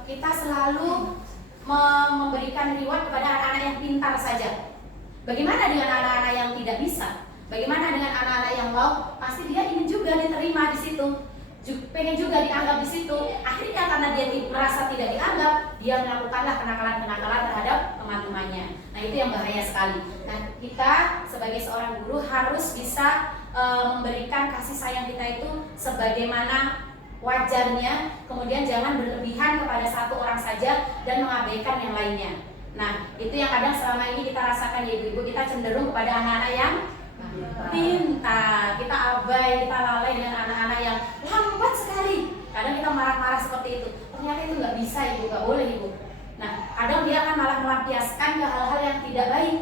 kita selalu memberikan reward kepada anak-anak yang pintar saja. Bagaimana dengan anak-anak yang tidak bisa? Bagaimana dengan anak-anak yang low? Pasti dia ingin juga diterima di situ, pengen juga dianggap di situ. Akhirnya karena dia merasa tidak dianggap, dia melakukanlah kenakalan-kenakalan terhadap teman-temannya. Nah, itu yang bahaya sekali. Nah, kita sebagai seorang guru harus bisa memberikan kasih sayang kita itu sebagaimana wajarnya, kemudian jangan berlebihan kepada satu orang saja dan mengabaikan yang lainnya. Nah, itu yang kadang selama ini kita rasakan ya ibu-ibu, kita cenderung kepada anak-anak yang pintar, kita abai, kita lalai dengan anak-anak yang lambat sekali. Kadang kita marah-marah seperti itu. Ternyata itu nggak bisa ibu, nggak boleh ibu. Nah, kadang dia akan malah melampiaskan ke hal-hal yang tidak baik.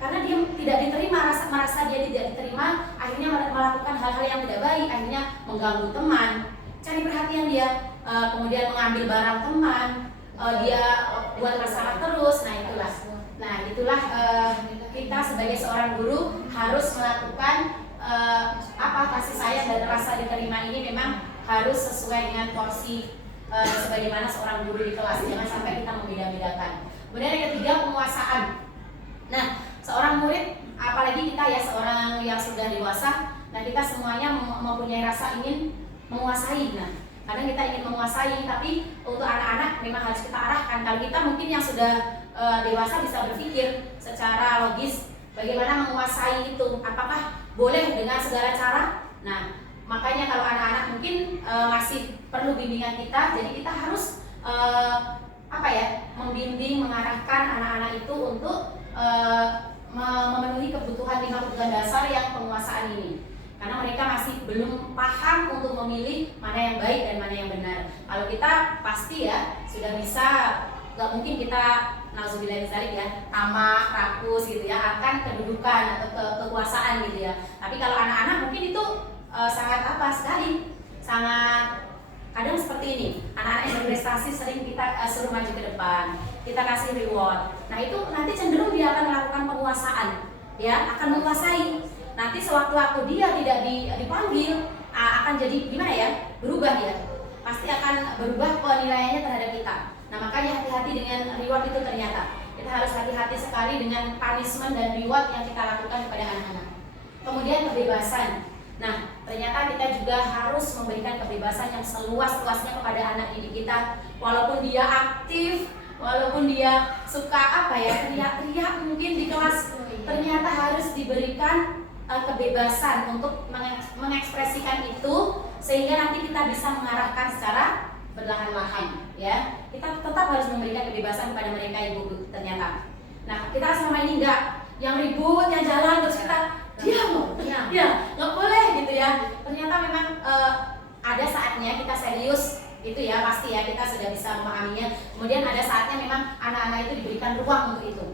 Karena dia tidak diterima, merasa dia tidak diterima, akhirnya melakukan hal-hal yang tidak baik, akhirnya mengganggu teman, cari perhatian dia, kemudian mengambil barang teman, dia buat masalah terus. Nah itulah kita sebagai seorang guru harus melakukan kasih sayang dan rasa diterima ini memang harus sesuai dengan porsi sebagaimana seorang guru di kelas, jangan sampai kita membeda-bedakan. Kemudian yang ketiga, penguasaan. Nah, seorang murid, apalagi kita ya seorang yang sudah dewasa, nah kita semuanya mempunyai rasa ingin menguasai. Nah, kadang kita ingin menguasai, tapi untuk anak-anak memang harus kita arahkan. Kalau kita mungkin yang sudah dewasa bisa berpikir secara logis bagaimana menguasai itu, apakah boleh dengan segala cara. Nah, makanya kalau anak-anak mungkin masih perlu bimbingan kita, jadi kita harus membimbing, mengarahkan anak-anak itu untuk memenuhi kebutuhan 5 kebutuhan dasar yang penguasaan ini. Karena mereka masih belum paham untuk memilih mana yang baik dan mana yang benar. Kalau kita pasti ya sudah bisa, gak mungkin kita nauzubillah ya, tamak, rakus gitu ya, akan kedudukan atau kekuasaan gitu ya. Tapi kalau anak-anak mungkin itu sangat kadang seperti ini, anak-anak yang berprestasi sering kita suruh maju ke depan, kita kasih reward. Nah itu nanti cenderung dia akan melakukan penguasaan, ya, akan menguasai. Nanti sewaktu-waktu dia tidak dipanggil, akan jadi gimana ya, berubah dia, pasti akan berubah penilaiannya terhadap kita. Nah makanya hati-hati dengan reward itu, ternyata kita harus hati-hati sekali dengan punishment dan reward yang kita lakukan kepada anak-anak. Kemudian kebebasan. Nah, ternyata kita juga harus memberikan kebebasan yang seluas-luasnya kepada anak didik kita. Walaupun dia aktif, walaupun dia suka teriak-teriak mungkin di kelas, ternyata harus diberikan kebebasan untuk mengekspresikan itu, sehingga nanti kita bisa mengarahkan secara perlahan-lahan, ya. Kita tetap harus memberikan kebebasan kepada mereka ibu ternyata. Nah, kita selama ini enggak yang ribut, yang jalan terus kita diam, ya nggak boleh gitu ya. Ternyata memang ada saatnya kita serius itu ya, pasti ya kita sudah bisa memahaminya. Kemudian ada saatnya memang anak-anak itu diberikan ruang untuk itu,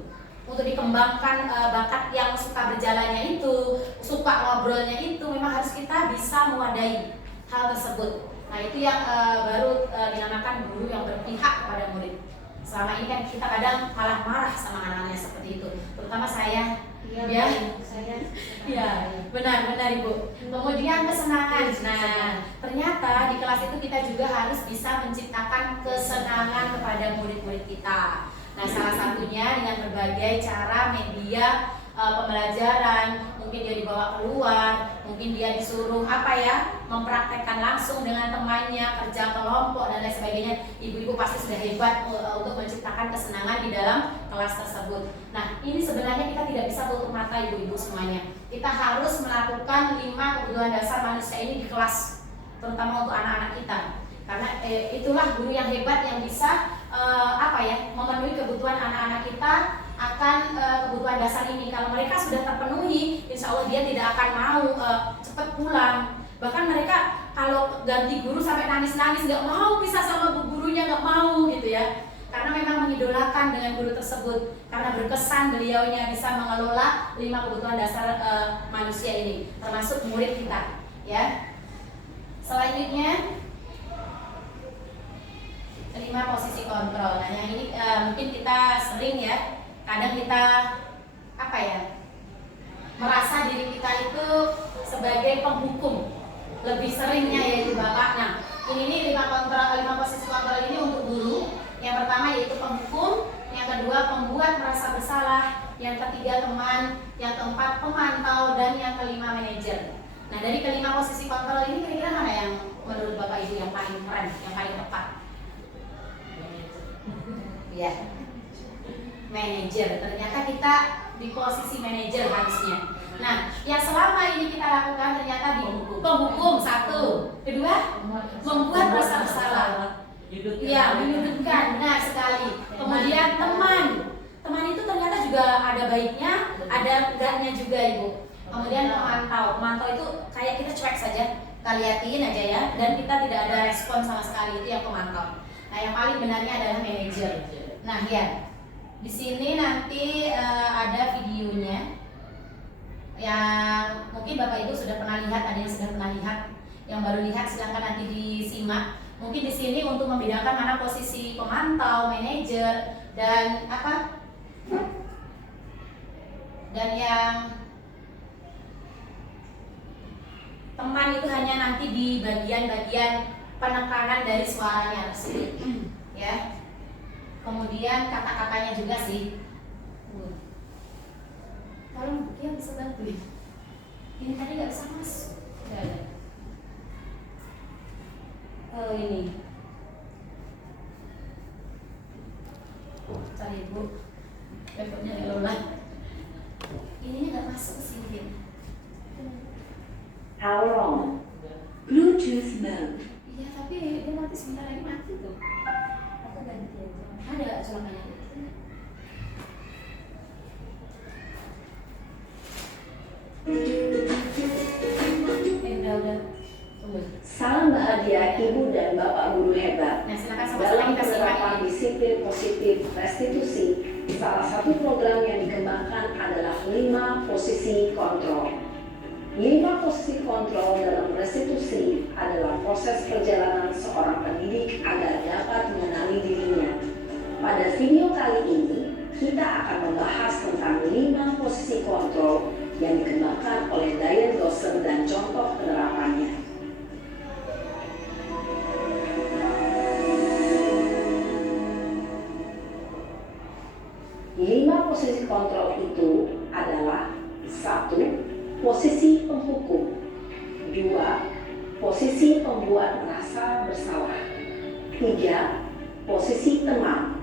untuk dikembangkan bakat yang suka berjalannya itu, suka ngobrolnya itu, memang harus kita bisa mewadahi hal tersebut. Nah itu yang baru dinamakan guru yang berpihak kepada murid. Selama ini kan kita kadang malah marah sama anak-anaknya seperti itu, terutama saya. Ya, benar Ibu. Kemudian kesenangan. Nah, ternyata di kelas itu kita juga harus bisa menciptakan kesenangan kepada murid-murid kita. Nah, salah satunya dengan berbagai cara media pembelajaran. Mungkin dia dibawa keluar, mungkin dia disuruh mempraktekkan langsung dengan temannya, kerja kelompok dan lain sebagainya. Ibu-ibu pasti sudah hebat untuk menciptakan kesenangan di dalam kelas tersebut. Nah, ini sebenarnya kita tidak bisa tutup mata ibu-ibu semuanya. Kita harus melakukan 5 kebutuhan dasar manusia ini di kelas, terutama untuk anak-anak kita. Karena itulah guru yang hebat yang bisa memenuhi kebutuhan anak-anak kita akan kebutuhan dasar ini. Kalau mereka sudah terpenuhi, insya Allah dia tidak akan mau cepat pulang. Bahkan mereka kalau ganti guru sampai nangis-nangis, nggak mau pisah sama gurunya, nggak mau gitu ya. Karena memang mengidolakan dengan guru tersebut, karena berkesan beliaunya bisa mengelola 5 kebutuhan dasar manusia ini, termasuk murid kita. Ya. Selanjutnya 5 posisi kontrol. Nah yang ini mungkin kita sering ya, kadang kita merasa diri kita itu sebagai penghukum, lebih seringnya yaitu Bapak. Nah ini 5 posisi kontrol ini untuk guru. Yang pertama yaitu penghukum, yang kedua pembuat merasa bersalah, yang ketiga teman, yang keempat pemantau, dan yang kelima manajer. Nah dari kelima posisi kontrol ini kira-kira mana yang menurut Bapak Ibu yang paling keren, yang paling tepat? Ya, manajer. Ternyata kita di posisi manajer harusnya. Nah, yang selama ini kita lakukan ternyata di penghukum 1, kedua membuat Iya, menyudutkan, benar sekali. Kemudian teman itu ternyata juga ada baiknya, ada enggaknya juga Ibu. Kemudian pemantau itu kayak kita cuek saja, kita liatin aja ya, dan kita tidak ada respon sama sekali, itu yang pemantau. Nah, yang paling benarnya adalah manajer. Nah, ya, di sini nanti ada videonya yang mungkin Bapak Ibu sudah pernah lihat, ada yang sudah pernah lihat, yang baru lihat silahkan nanti disimak. Mungkin di sini untuk membedakan mana posisi pemantau, manajer, dan apa? Dan yang teman itu hanya nanti di bagian-bagian penekanan dari suaranya tersebut, ya. Kemudian kata-katanya juga sih. Tolong dia bisa bantu. Ini tadi nggak bisa masuk. Nggak ada. Oh ini. Cari Ibu. Laptopnya ngelola. Ininya nggak masuk ke sini. Power on. Bluetooth mode. Iya, tapi dia nanti sebentar lagi mati tuh. Aku ganti aja. Ada colokannya. Udah. Tunggu. Salam bahagia Ibu dan Bapak guru hebat. Nah, silakan sama-sama Dalam kita simak penerapan ini. disiplin positif restitusi, salah satu program yang dikembangkan adalah 5 posisi kontrol. 5 posisi kontrol dalam restitusi adalah proses perjalanan seorang pendidik agar dapat mengenali dirinya. Pada video kali ini, kita akan membahas tentang 5 posisi kontrol yang dikembangkan oleh Diane Dawson dan contoh penerapannya. Lima posisi kontrol itu adalah 1. Posisi penghukum. 2. Posisi pembuat merasa bersalah. 3. Posisi teman.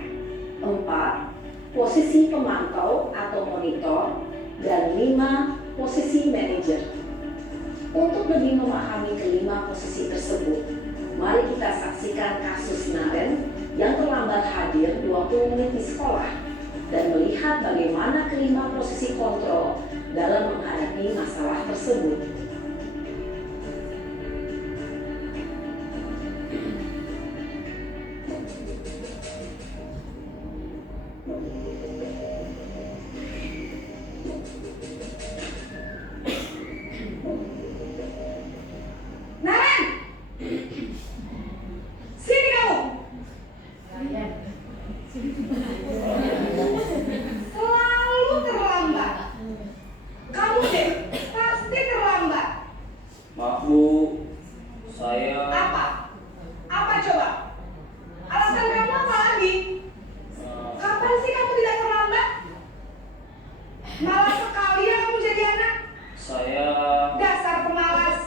4. Posisi pemantau atau monitor. Dan 5. Posisi manajer. Untuk lebih memahami kelima posisi tersebut, mari kita saksikan kasus Naren yang terlambat hadir 20 menit di sekolah dan melihat bagaimana kelima posisi kontrol dalam menghadapi masalah tersebut. Naren! Sini kamu! Selalu terlambat. Kamu deh, pasti terlambat. Maaf Bu, saya Apa? Apa coba? Alasan kamu apa lagi? Kapan sih kamu tidak terlambat? Malas sekali ya kamu jadi anak. saya Dasar pemalas.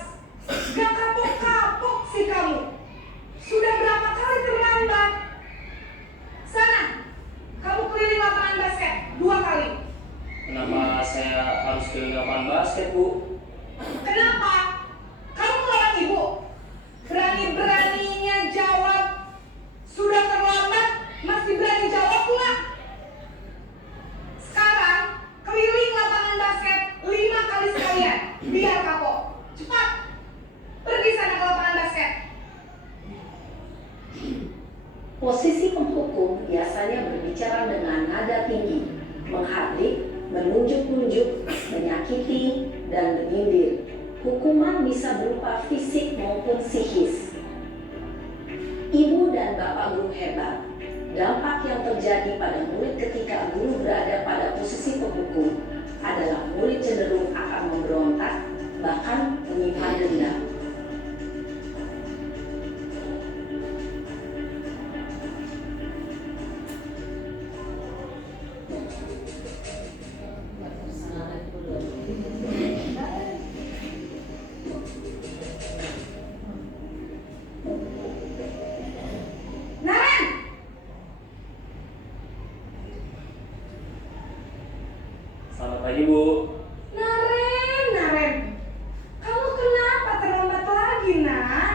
Gak kapok-kapok sih kamu. Sudah berapa kali terlambat? Sana, kamu keliling lapangan basket 2 kali. kenapa saya harus keliling lapangan basket Bu? Kenapa? Kamu melawan ibu. Berani-beraninya jawab. Sudah terlambat, masih berani jawab pula. Sekarang, keliling lapangan basket 5 kali sekalian. Biar kapok. Cepat. Pergi sana ke lapangan basket. Posisi penghukum biasanya berbicara dengan nada tinggi, menghardik, menunjuk-nunjuk, menyakiti, dan menyindir. Hukuman bisa berupa fisik maupun psikis. Ibu dan Bapak guru hebat, dampak yang terjadi pada murid ketika guru berada pada posisi penghukum adalah murid cenderung akan memberontak, bahkan menyimpan dendam. Naren! Selamat pagi Bu. Naren. Kamu kenapa terlambat lagi, nak?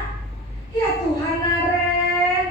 Ya Tuhan, Naren.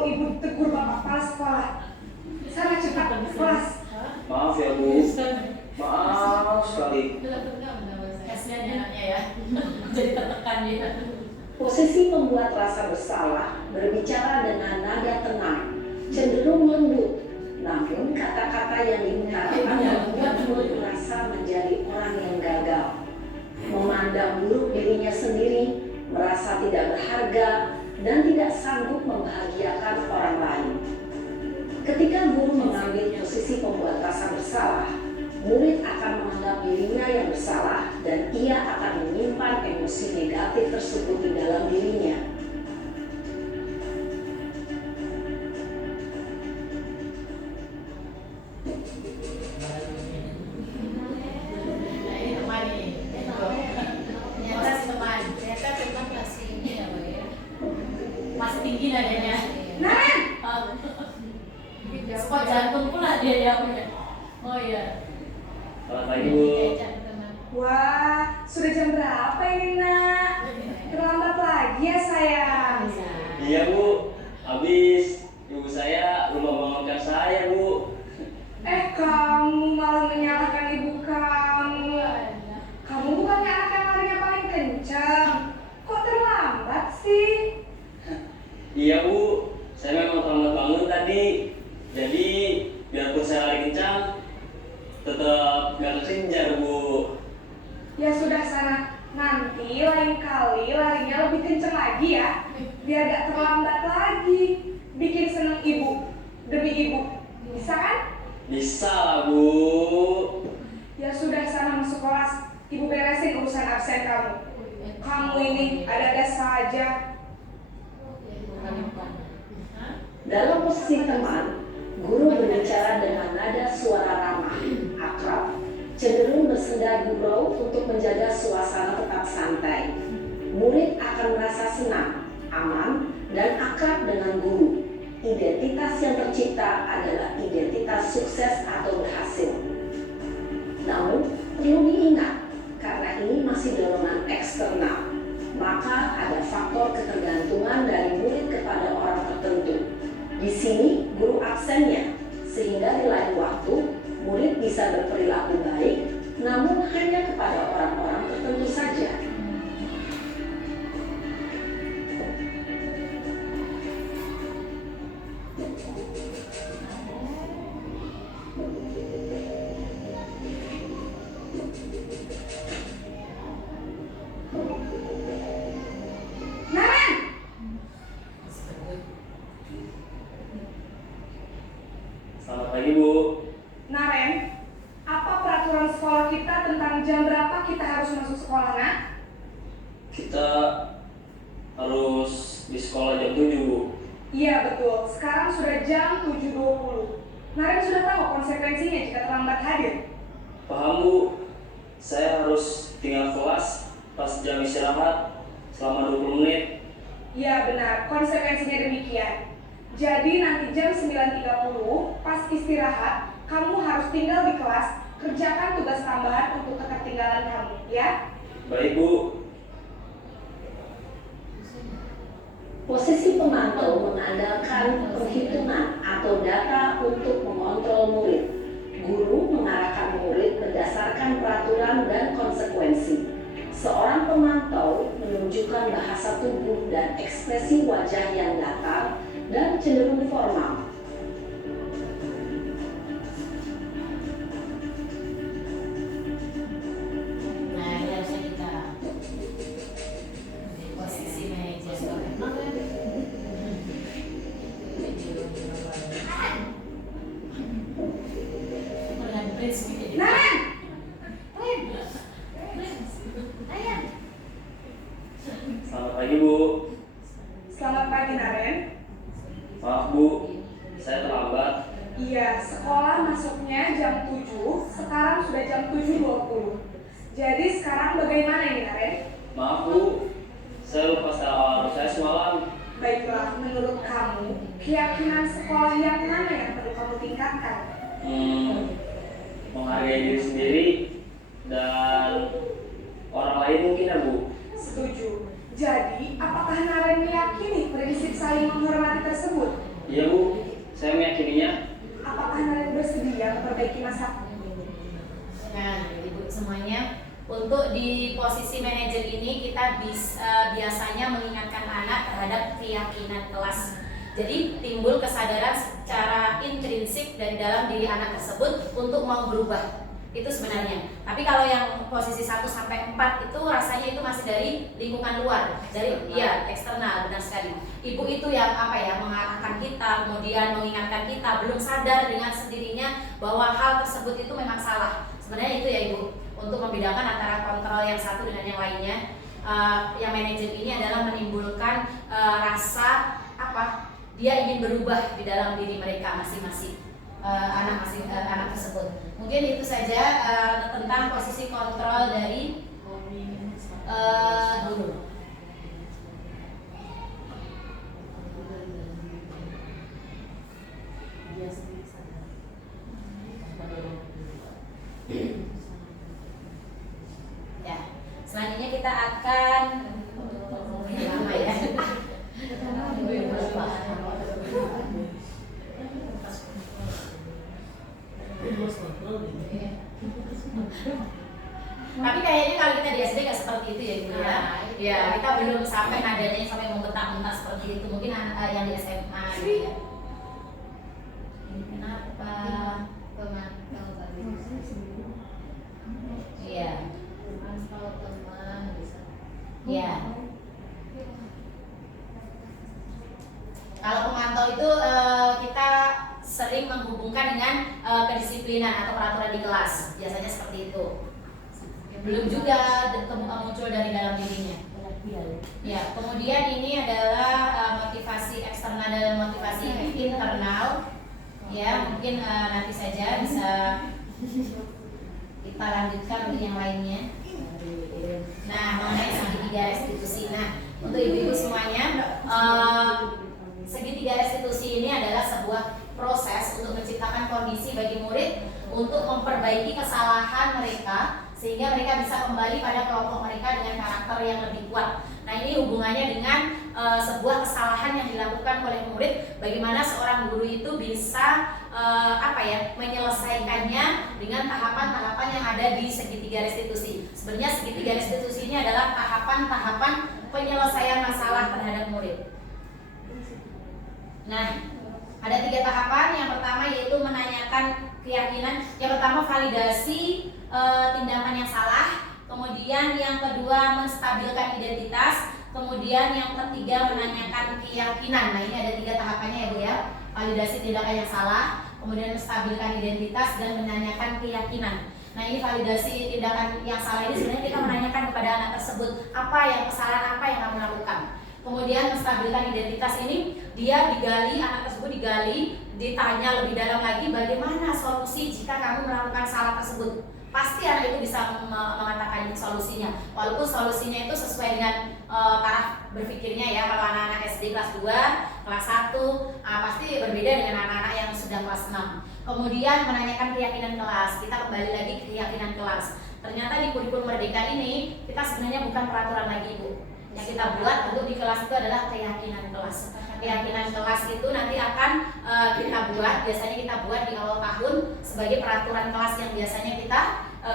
kalau ibu tegur bapak kepala sekolah. Sana cepat ke kelas. Maaf ya Bu. Maaf sekali. Kasihan ya anaknya ya. Jadi tertekan dia. Posisi pembuat rasa bersalah berbicara dengan nada tenang, cenderung lembut. Namun kata-kata yang diungkapkan membuat murid merasa menjadi orang yang gagal. Memandang buruk dirinya sendiri, merasa tidak berharga, dan tidak sanggup membahagiakan orang lain. Ketika guru mengambil posisi pembuat rasa bersalah, murid akan menganggap dirinya yang bersalah dan ia akan menyimpan emosi negatif tersebut di dalam dirinya. Nah ini teman ini. Ternyata si teman. Ternyata teman masih ini ya Bu ya. Masih tinggi nadanya. Naren! Spot jantung pula dia ya Bu ya. Oh iya. Selamat pagi Bu. Wah, sudah jam berapa ini nak? Terlambat lagi ya sayang. Iya Bu. Habis ibu saya lupa bangunkan saya Bu. Kamu malah menyalahkan ibu kamu. Kamu bukannya anak yang larinya paling kencang. Kok terlambat sih? Iya Bu. Saya memang terlambat bangun tadi. Jadi biarpun saya lari kencang, tetap gak kekejar Bu. Ya sudah sana. Nanti lain kali larinya lebih kencang lagi ya. Biar gak terlambat lagi. Bikin seneng ibu. Demi ibu. Bisa kan? Bisa lah Bu. Ya sudah sana masuk kelas. Ibu beresin urusan absen kamu. Kamu ini ada-ada saja. Dalam posisi teman, guru berbicara dengan nada suara ramah, akrab, cenderung bersenda gurau untuk menjaga suasana tetap santai. Murid akan merasa senang, aman, dan akrab dengan guru. Identitas yang tercipta adalah identitas sukses atau berhasil. Namun, perlu diingat, karena ini masih dorongan eksternal, maka ada faktor ketergantungan dari murid kepada orang tertentu. Di sini, guru absennya, sehingga di lain waktu, murid bisa berperilaku baik, namun hanya kepada orang-orang tertentu saja. Naren! Selamat pagi Bu. Naren, apa peraturan sekolah kita tentang jam berapa kita harus masuk sekolah, nak? Kita harus di sekolah jam 7 Bu. Iya betul, sekarang sudah jam 7.20. Naren sudah tahu konsekuensinya jika terlambat hadir. Paham Bu. Saya harus tinggal kelas pas jam istirahat selama 20 menit. Iya benar, konsekuensinya demikian. Jadi nanti jam 9.30 pas istirahat, kamu harus tinggal di kelas, kerjakan tugas tambahan untuk ketertinggalan kamu, ya? Baik Bu. Posisi pemantau mengandalkan perhitungan atau data untuk mengontrol murid. Guru mengarahkan murid berdasarkan peraturan dan konsekuensi. Seorang pemantau menunjukkan bahasa tubuh dan ekspresi wajah yang datar dan cenderung formal. Nah ini harusnya kita posisi meja. Dengan prinsip jadi. Naren! Selamat pagi Bu. Selamat pagi Naren. Maaf Bu, saya terlambat. Iya, sekolah masuknya jam 7, sekarang sudah jam 7.20. Jadi sekarang bagaimana ini Naren? Maaf Bu, saya lupa setelah awal saya semalam. Baiklah, menurut kamu, keyakinan sekolah yang mana yang perlu kamu tingkatkan? Menghargai diri sendiri dan orang lain mungkin ya Bu. Setuju. Jadi, apakah Naren meyakini prinsip saling menghormati tersebut? Iya Bu, saya meyakininya. Apakah Naren bersedia memperbaiki masa? Nah, ibu semuanya, untuk di posisi manajer ini kita biasanya mengingatkan anak terhadap keyakinan kelas. Jadi timbul kesadaran secara intrinsik dari dalam diri anak tersebut untuk mau berubah. Itu sebenarnya. Tapi kalau yang posisi 1 sampai 4 itu rasanya itu masih dari lingkungan luar, dari eksternal, benar sekali. Ibu itu yang mengarahkan kita, kemudian mengingatkan kita, belum sadar dengan sendirinya bahwa hal tersebut itu memang salah. Sebenarnya itu ya Ibu, untuk membedakan antara kontrol yang satu dengan yang lainnya. Yang manajer ini adalah menimbulkan rasa dia ingin berubah di dalam diri mereka masing-masing. Anak tersebut. Mungkin itu saja tentang posisi kontrol dari guru. Ya, selanjutnya kita akan apa ya? Tapi kayaknya kalau kita di SD nggak seperti itu ya Ibu ya. Ya, kita belum sampai nadanya sampai membentak-bentak seperti itu. Mungkin yang di SMA gitu ya. Ini kenapa? Iya. Iya. Kalau pemantau itu kita sering menghubungkan dengan kedisiplinan atau peraturan di kelas, biasanya seperti itu. Belum juga muncul dari dalam dirinya. Ya, kemudian ini adalah motivasi eksternal dan motivasi internal. Ya, mungkin nanti saja bisa kita lanjutkan untuk yang lainnya. Nah, mengenai segitiga restitusi. Nah, untuk ibu-ibu semuanya, segitiga restitusi ini adalah sebuah proses untuk menciptakan kondisi bagi murid untuk memperbaiki kesalahan mereka sehingga mereka bisa kembali pada kelompok mereka dengan karakter yang lebih kuat. Nah, ini hubungannya dengan sebuah kesalahan yang dilakukan oleh murid, bagaimana seorang guru itu bisa menyelesaikannya dengan tahapan-tahapan yang ada di segitiga restitusi. Sebenarnya segitiga restitusi ini adalah tahapan-tahapan penyelesaian masalah terhadap murid. Nah, ada 3 tahapan. Yang pertama yaitu menanyakan keyakinan. Yang pertama validasi tindakan yang salah. Kemudian yang kedua menstabilkan identitas. Kemudian yang ketiga menanyakan keyakinan. Nah, ini ada 3 tahapannya ya Bu ya. Validasi tindakan yang salah, kemudian menstabilkan identitas dan menanyakan keyakinan. Nah, ini validasi tindakan yang salah ini sebenarnya kita menanyakan kepada anak tersebut kesalahan apa yang kamu lakukan. Kemudian menstabilkan identitas ini dia digali, anak tersebut digali, ditanya lebih dalam lagi bagaimana solusi jika kamu melakukan salah tersebut. Pasti anak itu bisa mengatakan solusinya, walaupun solusinya itu sesuai dengan taraf berpikirnya ya. Kalau anak-anak SD kelas 2, kelas 1 pasti berbeda dengan anak-anak yang sudah kelas 6. Kemudian menanyakan keyakinan kelas. Kita kembali lagi ke keyakinan kelas. Ternyata di kurikulum Merdeka ini kita sebenarnya bukan peraturan lagi Bu. Yang kita buat untuk di kelas itu adalah keyakinan kelas. Keyakinan kelas itu nanti akan kita buat, biasanya kita buat di awal tahun sebagai peraturan kelas yang biasanya kita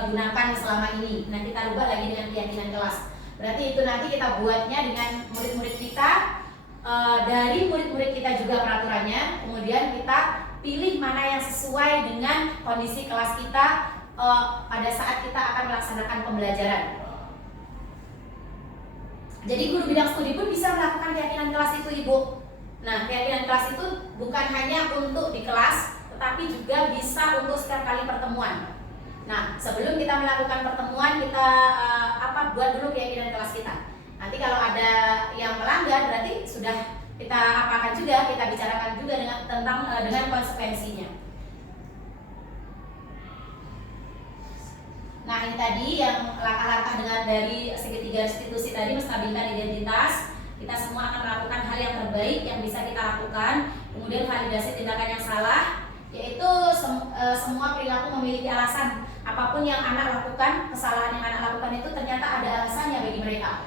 gunakan selama ini. Nah, kita rubah lagi dengan keyakinan kelas. Berarti itu nanti kita buatnya dengan murid-murid kita, dari murid-murid kita juga peraturannya. Kemudian kita pilih mana yang sesuai dengan kondisi kelas kita pada saat kita akan melaksanakan pembelajaran. Jadi guru bidang studi pun bisa melakukan keyakinan kelas itu Ibu. Nah, keyakinan kelas itu bukan hanya untuk di kelas, tetapi juga bisa untuk setiap kali pertemuan. Nah, sebelum kita melakukan pertemuan, kita buat dulu keyakinan kelas kita. Nanti kalau ada yang melanggar, berarti sudah kita apakan juga, kita bicarakan juga dengan konsekuensinya. Nah, ini tadi yang langkah-langkah dari segitiga restitusi tadi, menstabilkan identitas. Kita semua akan melakukan hal yang terbaik yang bisa kita lakukan. Kemudian validasi tindakan yang salah, yaitu semua perilaku memiliki alasan. Apapun yang anak lakukan, kesalahan yang anak lakukan itu ternyata ada alasannya bagi mereka.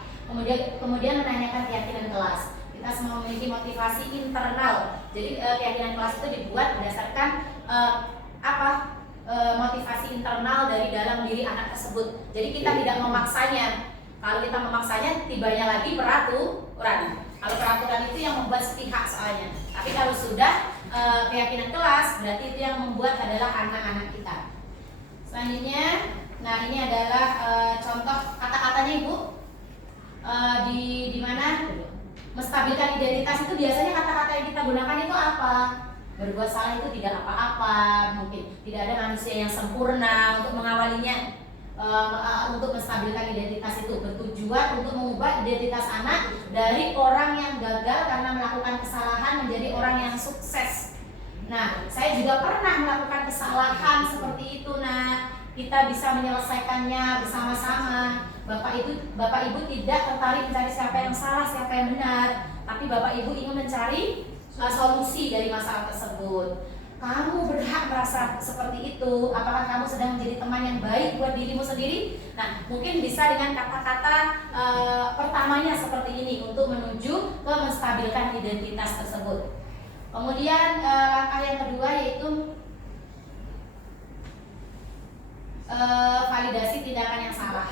Kemudian menanyakan keyakinan kelas. Kita semua memiliki motivasi internal. Jadi keyakinan kelas itu dibuat berdasarkan motivasi internal dari dalam diri anak tersebut. Jadi kita tidak memaksanya. Kalau kita memaksanya, tibanya lagi peraturan. Kalau peraturan itu yang membuat sepihak soalnya. Tapi kalau sudah keyakinan kelas, berarti itu yang membuat adalah anak-anak kita. Selanjutnya, nah ini adalah contoh kata-katanya Ibu. Di mana menstabilkan identitas itu biasanya kata-kata yang kita gunakan itu apa? Berbuat salah itu tidak apa-apa, mungkin tidak ada manusia yang sempurna. Untuk mengawalinya, untuk menstabilkan identitas itu bertujuan untuk mengubah identitas anak dari orang yang gagal karena melakukan kesalahan menjadi orang yang sukses. Nah, saya juga pernah melakukan kesalahan seperti itu. Nah, kita bisa menyelesaikannya bersama-sama. Bapak Ibu tidak tertarik mencari siapa yang salah, siapa yang benar, tapi Bapak Ibu ingin mencari solusi dari masalah tersebut. Kamu berhak merasa seperti itu. Apakah kamu sedang menjadi teman yang baik buat dirimu sendiri? Nah, mungkin bisa dengan kata-kata pertamanya seperti ini untuk menuju ke menstabilkan identitas tersebut. Kemudian langkah yang kedua yaitu validasi tindakan yang salah.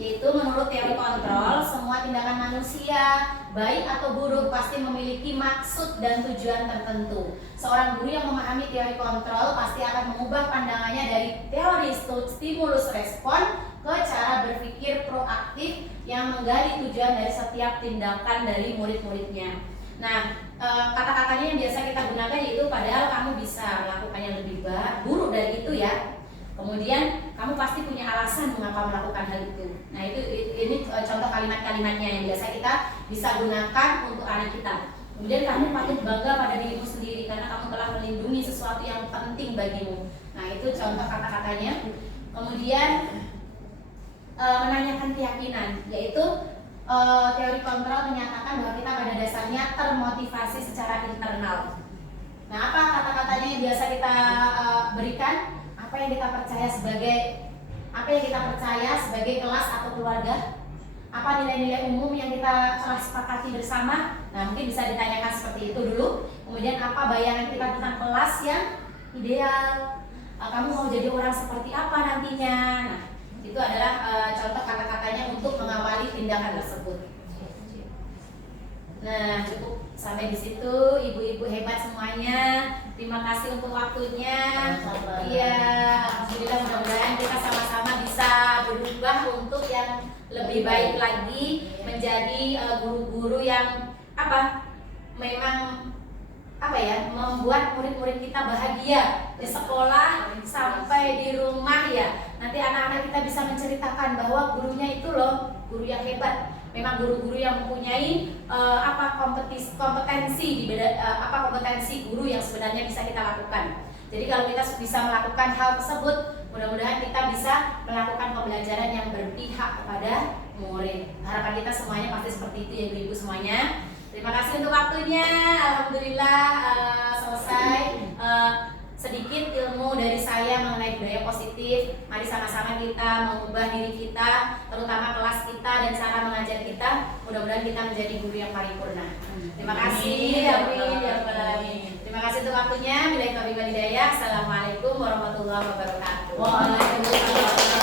Yaitu menurut teori kontrol, semua tindakan manusia, baik atau buruk, pasti memiliki maksud dan tujuan tertentu. Seorang guru yang memahami teori kontrol pasti akan mengubah pandangannya dari teori stimulus respon ke cara berpikir proaktif yang menggali tujuan dari setiap tindakan dari murid-muridnya. Nah, kata-katanya yang biasa kita gunakan yaitu padahal kamu bisa melakukannya lebih buruk dari itu ya. Kemudian kamu pasti punya alasan mengapa melakukan hal itu. Nah, ini contoh kalimat-kalimatnya yang biasa kita bisa gunakan untuk anak kita. Kemudian kamu patut bangga pada dirimu sendiri karena kamu telah melindungi sesuatu yang penting bagimu. Nah, itu contoh kata-katanya. Kemudian menanyakan keyakinan, yaitu teori kontrol menyatakan bahwa kita pada dasarnya termotivasi secara internal. Nah, apa kata-katanya yang biasa kita berikan? Apa yang kita percaya sebagai kelas atau keluarga? Apa nilai-nilai umum yang kita telah sepakati bersama? Nah, mungkin bisa ditanyakan seperti itu dulu. Kemudian apa bayangan kita tentang kelas yang ideal? Kamu mau jadi orang seperti apa nantinya? Nah, itu adalah contoh kata-katanya untuk mengawali tindakan tersebut. Nah, cukup sampai di situ, ibu-ibu hebat semuanya. Terima kasih untuk waktunya. Iya, alhamdulillah, mudah-mudahan kita sama-sama bisa berubah untuk yang lebih baik lagi, menjadi guru-guru yang membuat murid-murid kita bahagia di sekolah sampai di rumah ya. Nanti anak-anak kita bisa menceritakan bahwa gurunya itu loh guru yang hebat. Memang guru-guru yang mempunyai kompetensi kompetensi guru yang sebenarnya bisa kita lakukan. Jadi kalau kita bisa melakukan hal tersebut, mudah-mudahan kita bisa melakukan pembelajaran yang berpihak kepada murid. Harapan kita semuanya pasti seperti itu ya ibu-ibu semuanya. Terima kasih untuk waktunya. Alhamdulillah selesai. Sedikit ilmu dari saya mengenai budaya positif. Mari sama-sama kita mengubah diri kita, terutama kelas kita dan cara mengajar kita. Mudah-mudahan kita menjadi guru yang paripurna. Terima kasih. Amin ya rabbal alamin. Terima kasih untuk waktunya. Billahi taufiq wal hidayah. Assalamualaikum warahmatullahi wabarakatuh. Waalaikumsalam.